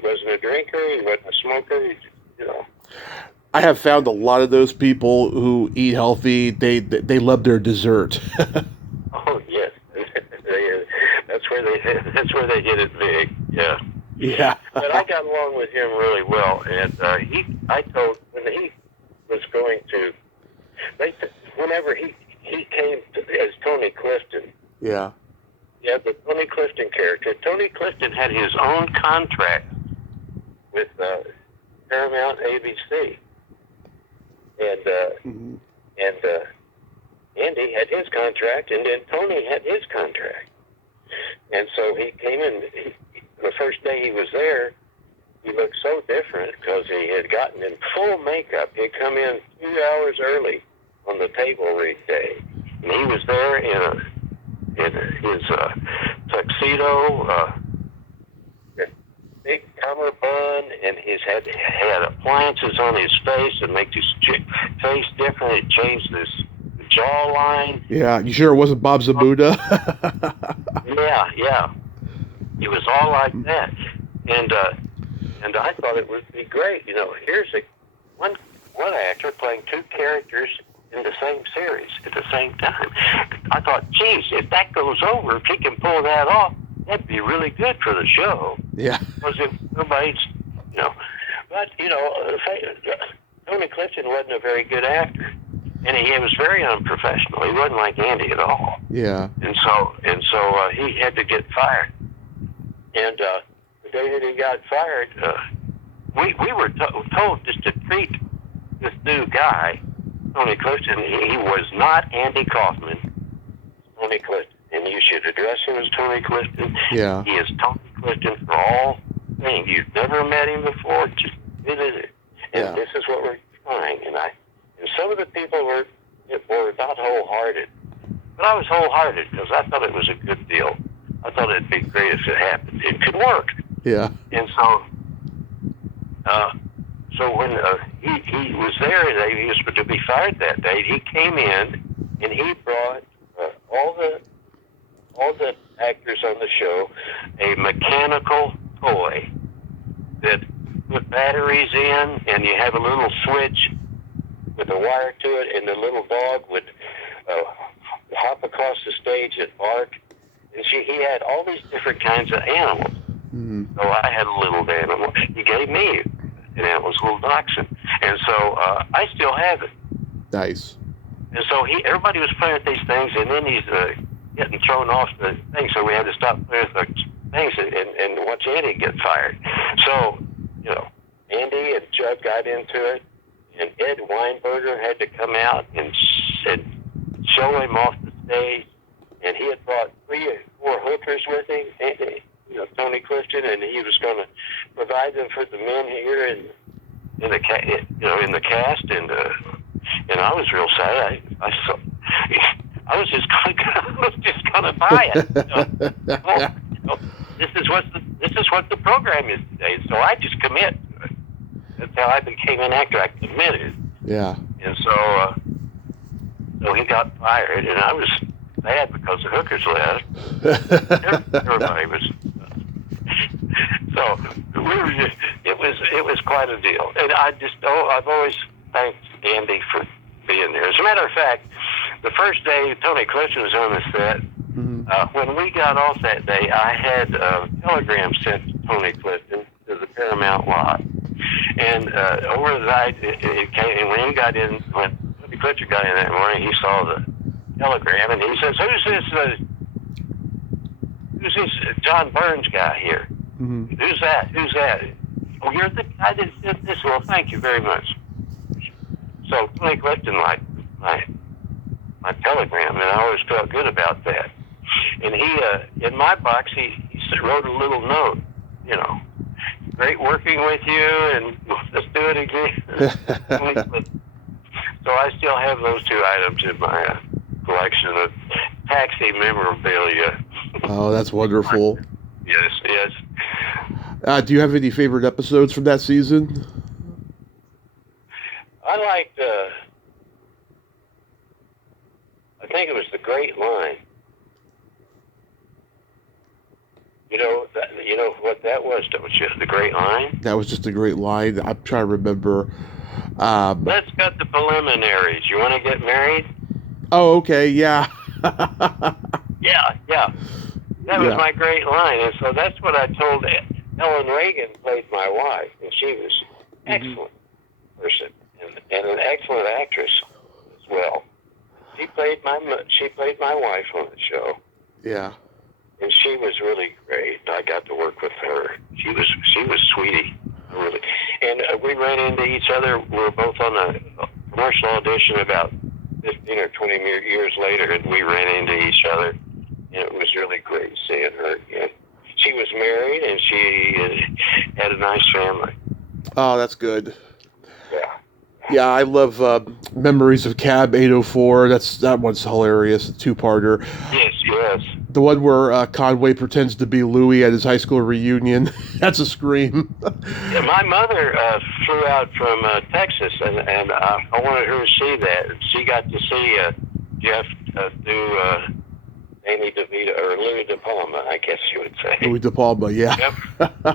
wasn't a drinker. He wasn't a smoker. I have found a lot of those people who eat healthy, they love their dessert. Oh yes, that's where they get it big. Yeah. Yeah. But I got along with him really well, and I told when he was going to, whenever he came as Tony Clifton. Yeah. Yeah, the Tony Clifton character. Tony Clifton had his own contract with Paramount ABC, and Andy had his contract, and then Tony had his contract. And so he came in. The first day he was there, he looked so different because he had gotten in full makeup. He'd come in 2 hours early on the table read day, and he was there in his tuxedo, big cummerbund, and he's had appliances on his face and make his face different. It changed his jawline. Yeah, you sure it wasn't Bob Zabuda? Yeah. It was all like that, and I thought it would be great. Here's one actor playing two characters in the same series at the same time. I thought, geez, if that goes over, if he can pull that off, that'd be really good for the show. Yeah. Because if nobody's, but Tony Clifton wasn't a very good actor, and he was very unprofessional. He wasn't like Andy at all. Yeah. And so he had to get fired. And the day that he got fired, we were told just to treat this new guy, Tony Clifton. He was not Andy Kaufman, Tony Clifton. And you should address him as Tony Clifton. Yeah. He is Tony Clifton for all things. You've never met him before, just visit it. And this is what we're trying. And some of the people were not wholehearted. But I was wholehearted because I thought it was a good deal. I thought it'd be great if it happened. It could work. Yeah. And so when he was there, and he was to be fired that day, he came in and he brought all the actors on the show a mechanical toy that put batteries in, and you have a little switch with a wire to it, and the little dog would hop across the stage and bark. And he had all these different kinds of animals. Mm-hmm. So I had a little animal. He gave me an animal, a little dachshund. And so I still have it. Nice. And so everybody was playing with these things, and then he's getting thrown off the thing, so we had to stop playing with the things and watch Andy get fired. So, Andy and Judd got into it, and Ed Weinberger had to come out and show him off the stage. And he had brought 3 or 4 hookers with him, Tony Clifton, and he was going to provide them for the men here in the cast. And I was real sad. I was just going to buy it. This is what the program is today. So I just commit to it. That's how I became an actor. I committed. Yeah. And so he got fired, and I was bad because the hookers left. Everybody was. So it was quite a deal, and I've always thanked Andy for being there. As a matter of fact, the first day Tony Clifton was on the set, when we got off that day, I had a telegram sent to Tony Clifton to the Paramount lot, And over the night, it came, and when he got in, when the Fletcher got in that morning, he saw the telegram, and he says, who's this John Burns guy here? Mm-hmm. Who's that? Who's that? Oh, you're the guy that did this? Well, thank you very much. So Tony Clifton liked my telegram, and I always felt good about that. And he, in my box, he wrote a little note, you know, great working with you, and let's do it again. So I still have those two items in my collection of taxi memorabilia. Oh, that's wonderful. Yes, yes. Do you have any favorite episodes from that season? I liked, I think it was The Great Line. You know what that was, don't you? The Great Line? That was just a great line. I'm trying to remember. Let's cut the preliminaries. You want to get married? Oh, okay, yeah. Yeah. That was my great line. And so that's what I told Ellen Reagan played my wife, and she was an excellent person and an excellent actress as well. She played my wife on the show. Yeah. And she was really great. I got to work with her. She was sweetie, really. And we ran into each other. We were both on a commercial audition about 15 or 20 years later, and we ran into each other. And it was really great seeing her again. She was married, and she had a nice family. Oh, that's good. Yeah. Yeah, I love Memories of Cab 804. That one's hilarious. A two-parter. Yes. The one where Conway pretends to be Louis at his high school reunion. That's a scream. Yeah, my mother flew out from Texas, and I wanted her to see that. She got to see Jeff do Danny DeVito, or Louis De Palma, I guess you would say. Louis De Palma, yeah.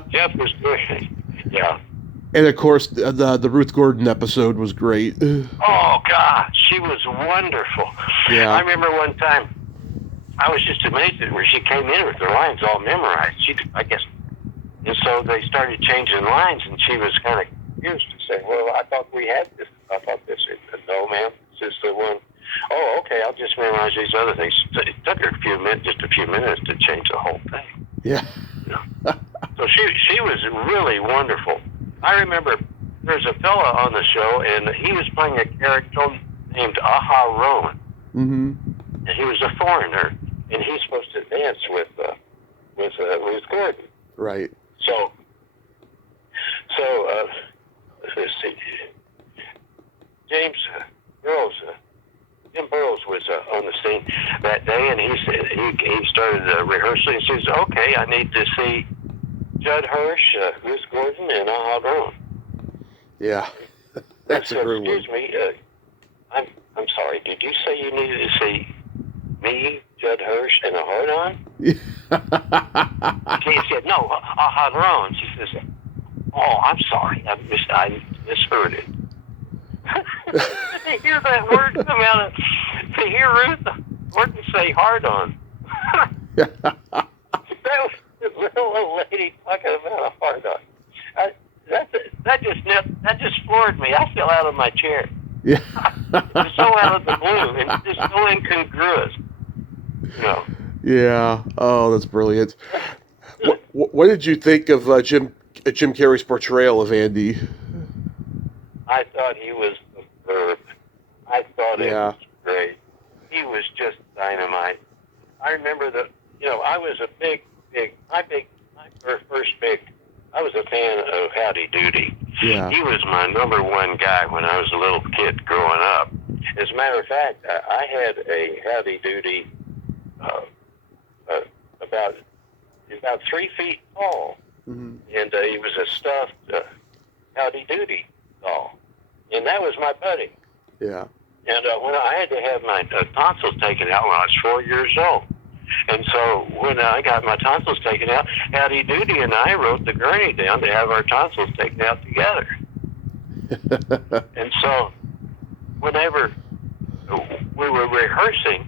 Jeff was great. Yeah. And of course, the Ruth Gordon episode was great. Oh, God, she was wonderful. Yeah. I remember one time, I was just amazed at where she came in with her lines all memorized. I guess. And so they started changing lines, and she was kind of confused to say, well, I thought we had this. I thought this. No, ma'am, this is the one. Oh, okay, I'll just memorize these other things. It took her just a few minutes to change the whole thing. Yeah. So she was really wonderful. I remember there's a fella on the show, and he was playing a character named Aha Rowan. Mm-hmm. And he was a foreigner, and he's supposed to dance with Ruth Gordon. Right. So let's see. Jim Burroughs was on the scene that day, and he said he started rehearsing. He says, "Okay, I need to see Judd Hirsch, Ruth Gordon, and Aha Rowan." Yeah, that's a good one. Excuse me, I'm sorry. Did you say you needed to see me, Judd Hirsch, and a hard-on? He said, "No, Aha Rowan." She says, "Oh, I'm sorry. I misheard it." To hear that word come out to hear Ruth Gordon say hard-on. That was the little lady talking about a hard-on. That just floored me. I fell out of my chair. Yeah. It's so out of the blue and just so incongruous. No. Yeah. Oh, that's brilliant. What did you think of Jim Carrey's portrayal of Andy? I thought he was superb. I thought it Yeah. was great. He was just dynamite. I remember I was a I was a fan of Howdy Doody. Yeah. He was my number one guy when I was a little kid growing up. As a matter of fact, I had a Howdy Doody about 3 feet tall, Mm-hmm. and he was a stuffed Howdy Doody doll, and that was my buddy. Yeah. And when I had to have my tonsils taken out when I was 4 years old. And so when I got my tonsils taken out, Howdy Doody and I rode the gurney down to have our tonsils taken out together. And so whenever we were rehearsing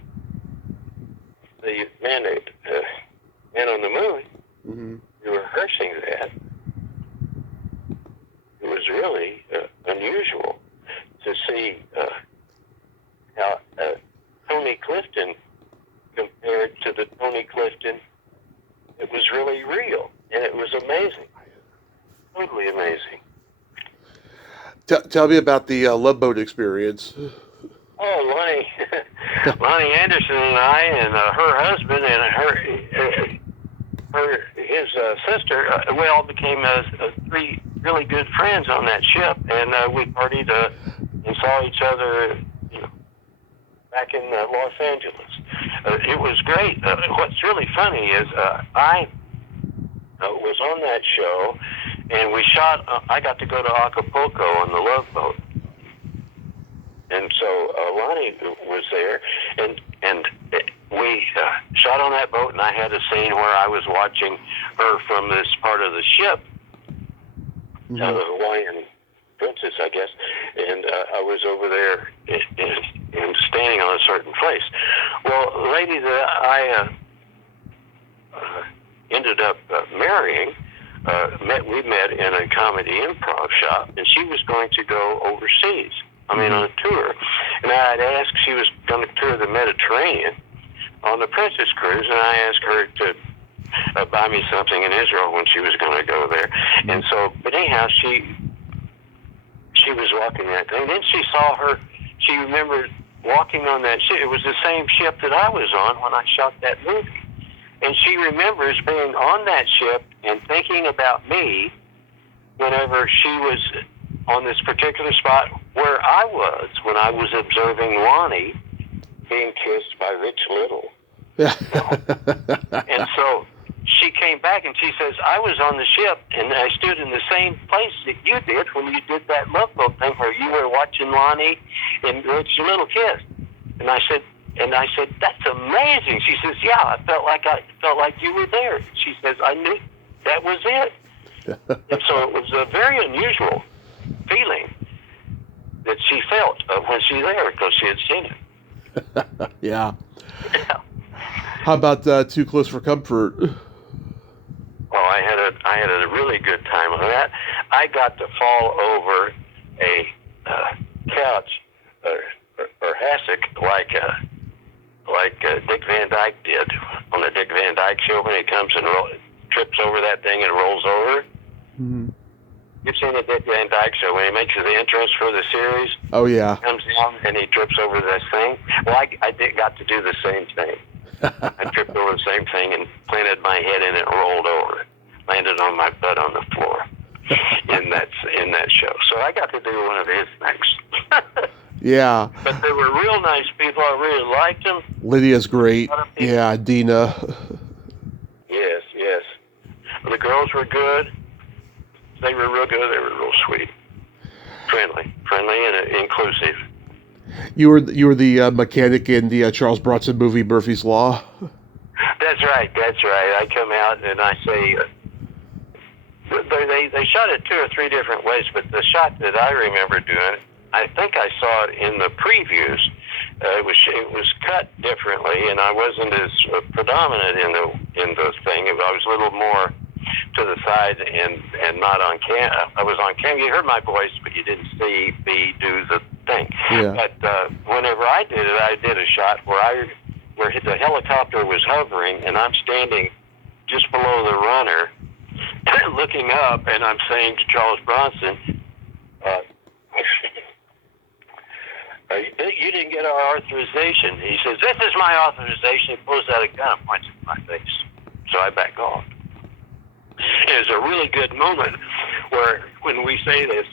the Man on the Moon, Mm-hmm. we were rehearsing that. It was really unusual to see how Tony Clifton compared to the Tony Clifton. It was really real, and it was amazing, totally amazing. Tell me about the Love Boat experience. Oh, Lonnie Anderson and I, and her husband and his sister, we all became three really good friends on that ship, and we partied and saw each other, back in Los Angeles. It was great. What's really funny is I was on that show, and we shot. I got to go to Acapulco on the Love Boat. And so Lonnie was there, and we shot on that boat, and I had a scene where I was watching her from this part of the ship, the Hawaiian Princess, I guess, and I was over there and standing on a certain place. Well, the lady that I ended up marrying, we met in a comedy improv shop, and she was going to go overseas. On a tour. And I'd asked, she was going to tour the Mediterranean on the Princess Cruise, and I asked her to buy me something in Israel when she was going to go there. And so, but anyhow, she was walking that thing. Then she remembered walking on that ship. It was the same ship that I was on when I shot that movie. And she remembers being on that ship and thinking about me whenever she was on this particular spot where I was when I was observing Lonnie being kissed by Rich Little. And so she came back and she says, I was on the ship and I stood in the same place that you did when you did that Love Boat thing where you were watching Lonnie and Rich Little kiss. And I said, that's amazing. She says, yeah, I felt like you were there. She says, I knew that was it. And so it was a very unusual feeling that she felt when she was there because she had seen it. Yeah. How about Too Close for Comfort? Oh, I had a really good time on that. I got to fall over a couch or hassock like Dick Van Dyke did on the Dick Van Dyke show when he comes and trips over that thing and rolls over. Mm-hmm. You've seen the Dick Van Dyke show when he makes the intros for the series. Oh, yeah. He comes down and he trips over this thing. Well, I got to do the same thing. I tripped over the same thing and planted my head in it and rolled over. Landed on my butt on the floor in that show. So I got to do one of his things. Yeah. But they were real nice people. I really liked them. Lydia's great. Yeah, Dina. Yes. The girls were good. They were real good. They were real sweet, friendly, and inclusive. You were the mechanic in the Charles Bronson movie Murphy's Law. That's right. I come out and I say they shot it 2 or 3 different ways, but the shot that I remember doing, I think I saw it in the previews. It was cut differently, and I wasn't as predominant in the thing. I was a little more to the side and not on cam. I was on cam. You heard my voice, but you didn't see me do the thing. Yeah. But whenever I did it, I did a shot where the helicopter was hovering, and I'm standing just below the runner, looking up, and I'm saying to Charles Bronson, you didn't get our authorization. He says, this is my authorization. He pulls out a gun and points at my face. So I back off. It was a really good moment where when we say this,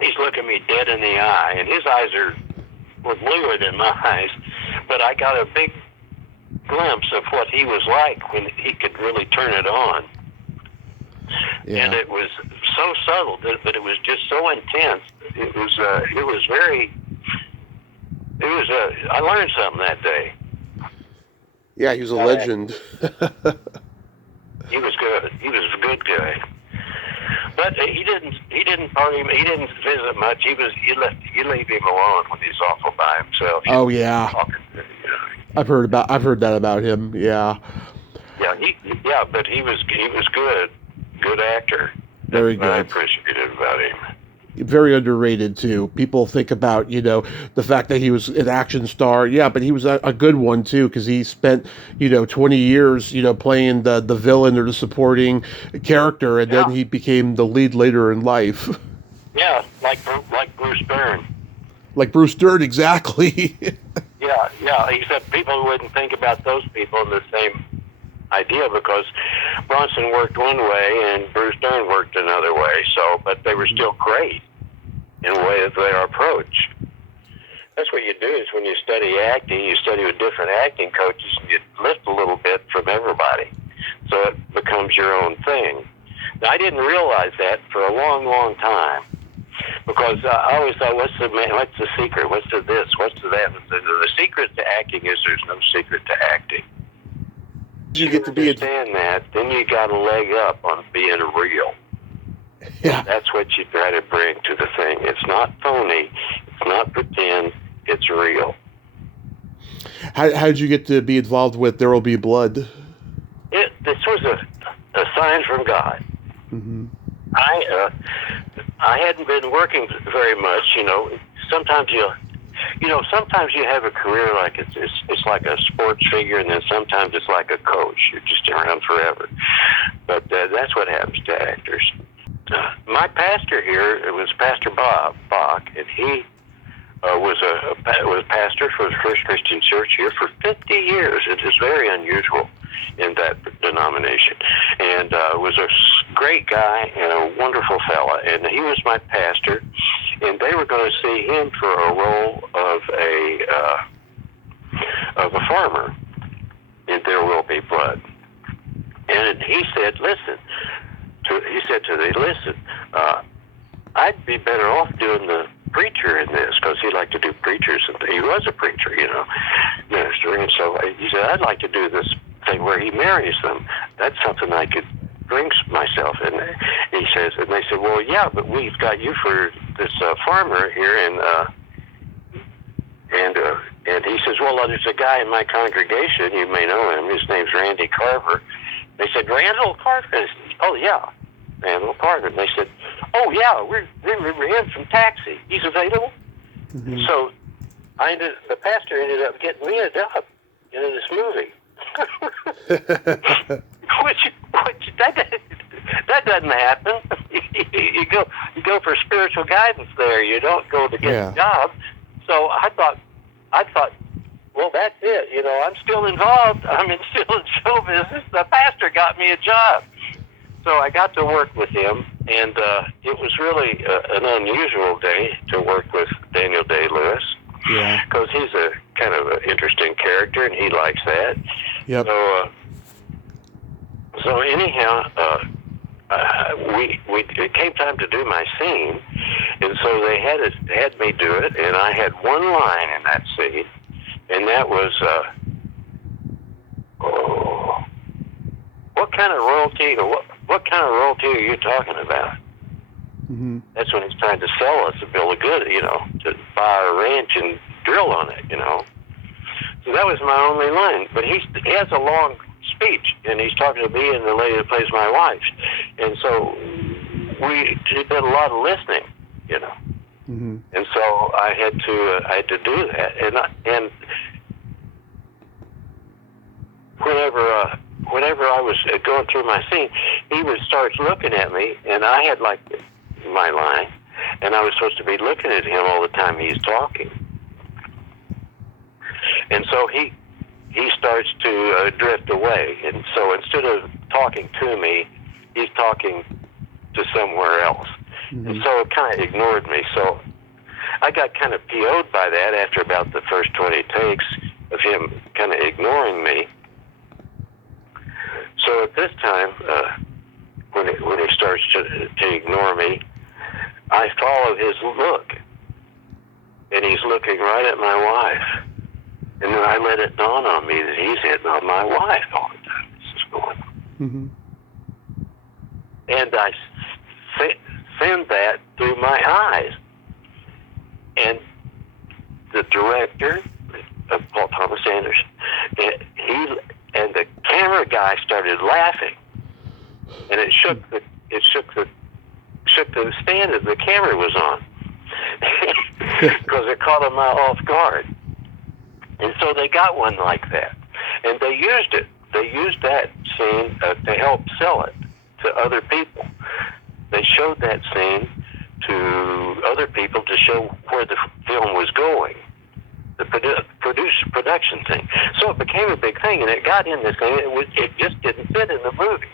he's looking me dead in the eye, and his eyes were bluer than my eyes, but I got a big glimpse of what he was like when he could really turn it on. Yeah. And it was so subtle, but it was just so intense. I learned something that day. Yeah, he was a legend. He was good. He was a good guy. But he didn't party. He didn't visit much. You leave him alone when he's awful by himself. Oh yeah. I've heard that about him. Yeah. Yeah, but he was good. Good actor. Very good. I appreciated about him. Very underrated too. People think about, the fact that he was an action star. Yeah, but he was a good one too, because he spent, 20 years, playing the villain or the supporting character, and then Yeah, he became the lead later in life. yeah, like Bruce Dern. Like Bruce Dern, exactly. Yeah, yeah. Except people wouldn't think about those people in the same idea because Bronson worked one way and Bruce Dern worked another way. So, but they were still great in a way of their approach. That's what you do is when you study acting, you study with different acting coaches and you lift a little bit from everybody. So it becomes your own thing. Now, I didn't realize that for a long, long time because I always thought, what's the secret? What's the this? What's the that? The secret to acting is there's no secret to acting. You get to be understand that, then you got a leg up on being real. Yeah. That's what you try to bring to the thing. It's not phony. It's not pretend. It's real. How did you get to be involved with There Will Be Blood? This was a sign from God. Mm-hmm. I hadn't been working very much. Sometimes sometimes you have a career like it's like a sports figure, and then sometimes it's like a coach. You're just around forever. But that's what happens to actors. My pastor here, it was Pastor Bob Bach, and he was a pastor for the First Christian Church here for 50 years. It is very unusual in that denomination, and was a great guy and a wonderful fella. And he was my pastor, and they were going to see him for a role of a farmer in There Will Be Blood. And he said, listen, I'd be better off doing the preacher in this, because he liked to do preachers, and he was a preacher, minister. And so he said, I'd like to do this thing where he marries them. That's something I could bring myself. And he says, and they said, well, yeah, but we've got you for this farmer here, and he says, well, there's a guy in my congregation, you may know him, his name's Randy Carver. They said, Randall Carver? And I said, oh, yeah, Randall Carver. And they said, oh, yeah, we remember him from Taxi. He's available? Mm-hmm. So the pastor ended up getting me a job in this movie. That doesn't happen. you go for spiritual guidance there. You don't go to get a job. So I thought, well, that's it. I'm still involved. I'm still in show business. The pastor got me a job. So I got to work with him, and it was really an unusual day to work with Daniel Day-Lewis. Yeah. Because he's a kind of an interesting character, and he likes that. Yep. So anyhow, it came time to do my scene, and so they had me do it, and I had one line in that scene, and that was, what kind of royalty, or what kind of royalty are you talking about? Mm-hmm. That's when he's trying to sell us a bill of goods, to buy a ranch and drill on it, So that was my only line. But he has a long speech, and he's talking to me and the lady that plays my wife. And so we did a lot of listening, Mm-hmm. And so I had to do that. And whenever I was going through my scene, he would start looking at me, and I had my line, and I was supposed to be looking at him all the time he's talking. And so he starts to drift away, and so instead of talking to me, he's talking to somewhere else. Mm-hmm. And so it kind of ignored me. So I got kind of PO'd by that after about the first 20 takes of him kind of ignoring me. So at this time, when he starts to ignore me, I follow his look, and he's looking right at my wife. And then I let it dawn on me that he's hitting on my wife all the time. This is going on. Mm-hmm. And I send that through my eyes. And the director, Paul Thomas Anderson, and the camera guy started laughing, and it shook shook the stand that the camera was on because it caught them off guard. And so they got one like that, and they used it. They used that scene to help sell it to other people. They showed that scene to other people to show where the film was going, the production thing. So it became a big thing, and it got in this thing. It just didn't fit in the movie.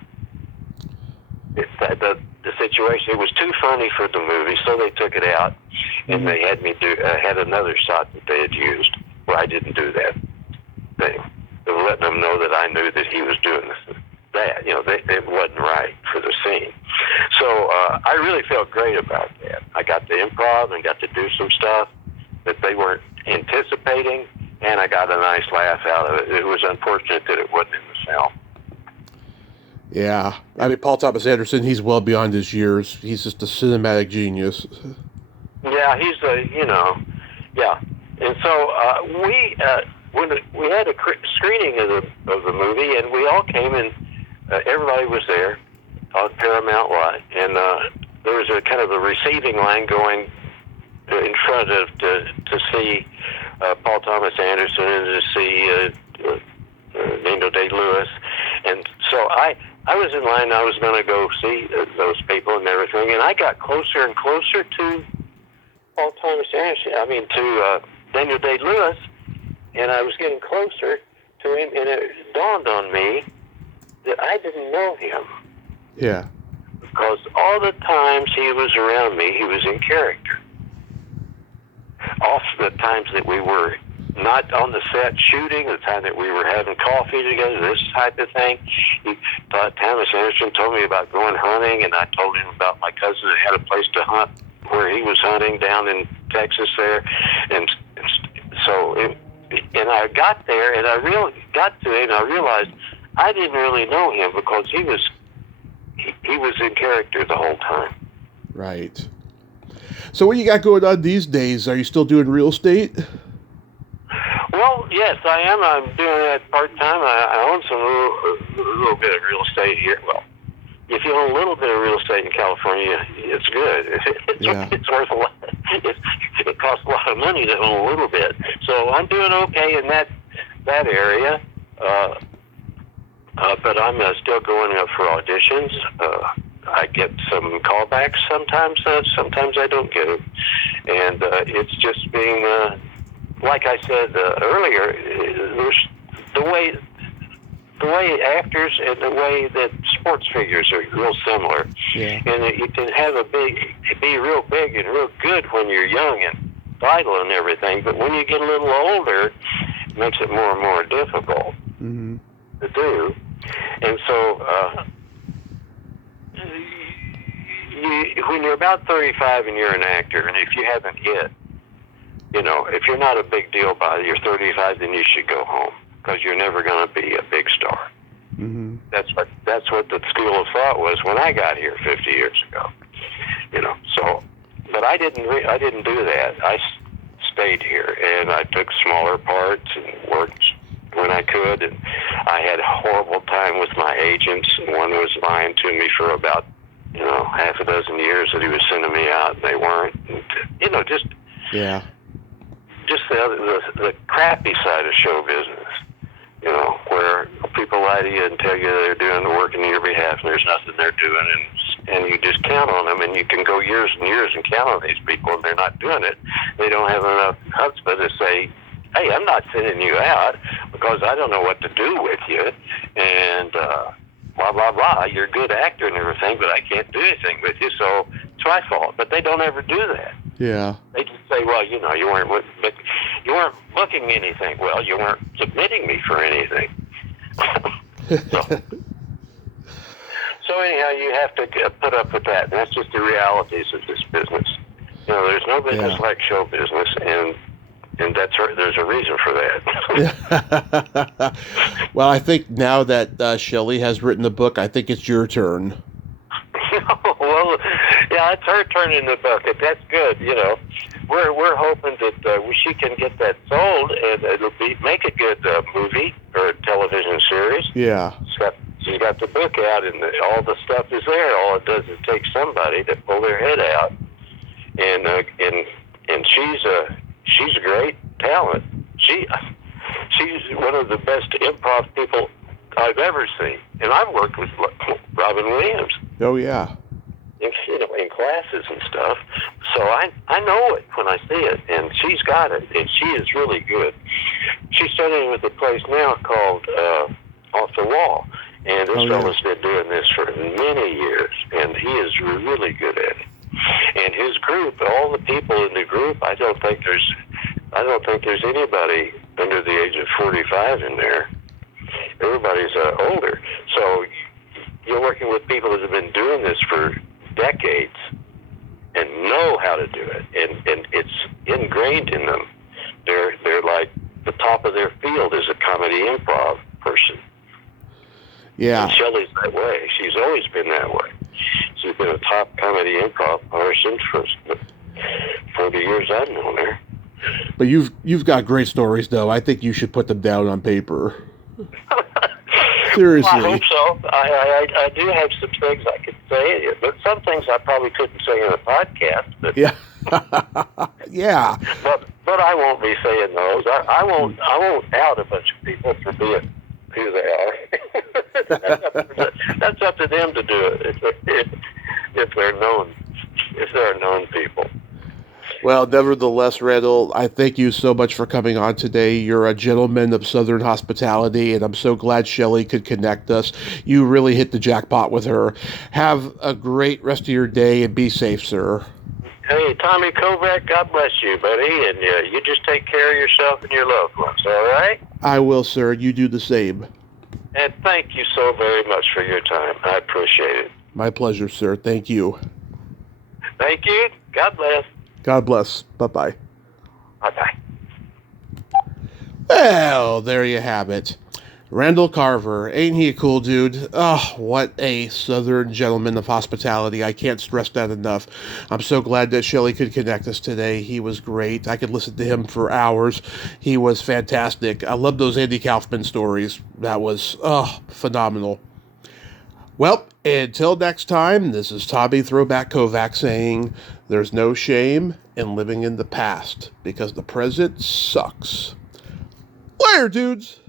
The situation, it was too funny for the movie, so they took it out, and they had me had another shot that they had used where I didn't do that thing. They were letting them know that I knew that he was doing that. It wasn't right for the scene. So I really felt great about that. I got to improv and got to do some stuff that they weren't anticipating, and I got a nice laugh out of it. It was unfortunate that it wasn't in the film. Yeah. I mean, Paul Thomas Anderson, he's well beyond his years. He's just a cinematic genius. Yeah, he's yeah. And so when we had a screening of the movie, and we all came, and everybody was there on Paramount Lot, and there was a kind of a receiving line going in front of to see Paul Thomas Anderson and to see Randall Day-Lewis. And so I was in line. I was going to go see those people and everything, and I got closer and closer to Paul Thomas Anderson. I mean, to Daniel Day-Lewis, and I was getting closer to him, and it dawned on me that I didn't know him. Yeah. Because all the times he was around me, he was in character. Off the times that we were not on the set shooting, the time that we were having coffee together, this type of thing. Thomas Anderson told me about going hunting, and I told him about my cousin that had a place to hunt where he was hunting down in Texas there. And so, and I got there, and I really got to it, and I realized I didn't really know him because he was in character the whole time. Right. So what you got going on these days? Are you still doing real estate? Well, yes, I am. I'm doing that part-time. I own a little bit of real estate here. Well, if you own a little bit of real estate in California, it's good. It's worth a lot. It costs a lot of money to own a little bit. So I'm doing okay in that area. But I'm still going up for auditions. I get some callbacks sometimes. Sometimes I don't get it. And it's just being, like I said earlier, the way actors and the way that sports figures are real similar. Yeah. And you can have be real big and real good when you're young and vital and everything. But when you get a little older, it makes it more and more difficult to do. And so, when you're about 35 and you're an actor, and if you haven't hit, if you're not a big deal by you're 35, then you should go home because you're never going to be a big star. Mm-hmm. That's what the school of thought was when I got here 50 years ago. So, but I didn't do that. I stayed here, and I took smaller parts and worked when I could, and I had a horrible time with my agents. One was lying to me for about half a dozen years that he was sending me out, and they weren't. And, just the crappy side of show business, where people lie to you and tell you they're doing the work on your behalf, and there's nothing they're doing, and you just count on them, and you can go years and years and count on these people, and they're not doing it. They don't have enough chutzpah to say, hey, I'm not sending you out because I don't know what to do with you, and blah, blah, blah. You're a good actor and everything, but I can't do anything with you, so it's my fault. But they don't ever do that. Yeah. They just say, well, you weren't booking anything. Well, you weren't submitting me for anything. So anyhow, you have to put up with that, and that's just the realities of this business. There's no business like show business, and there's a reason for that. Well, I think now that Shelley has written the book, I think it's your turn. Well, yeah, it's her turn in the book. That's good. We're hoping that she can get that sold, and it'll make a good movie or a television series. Yeah. It's She's got the book out, and all the stuff is there. All it does is take somebody to pull their head out, and she's a great talent. She's one of the best improv people I've ever seen, and I've worked with Robin Williams. Oh yeah. In classes and stuff, so I know it when I see it, and she's got it, and she is really good. She's studying with a place now called Off the Wall, and this fellow's been doing this for many years, and he is really good at it. And his group, all the people in the group, I don't think there's anybody under the age of 45 in there. Everybody's older, so you're working with people that have been doing this for decades and know how to do it, and it's ingrained in them. They're like the top of their field as a comedy improv person. Yeah. And Shelley's that way. She's always been that way. She's been a top comedy improv person for 40 years I've known her. But you've got great stories, though. I think you should put them down on paper. Seriously. Well, I hope so. I do have some things I could say, but some things I probably couldn't say in a podcast. But yeah. Yeah. But I won't be saying those. I won't out a bunch of people for being who they are. That's up to them to do it if they're known. If they're known people. Well, nevertheless, Randall, I thank you so much for coming on today. You're a gentleman of Southern hospitality, and I'm so glad Shelley could connect us. You really hit the jackpot with her. Have a great rest of your day, and be safe, sir. Hey, Tommy Kovac, God bless you, buddy, and you just take care of yourself and your loved ones, all right? I will, sir. You do the same. And thank you so very much for your time. I appreciate it. My pleasure, sir. Thank you. Thank you. God bless. God bless. Bye-bye. Bye-bye. Well, there you have it. Randall Carver. Ain't he a cool dude? Oh, what a Southern gentleman of hospitality. I can't stress that enough. I'm so glad that Shelley could connect us today. He was great. I could listen to him for hours. He was fantastic. I love those Andy Kaufman stories. That was, phenomenal. Well, until next time, this is Tommy Throwback Kovac saying, there's no shame in living in the past because the present sucks. Later, dudes!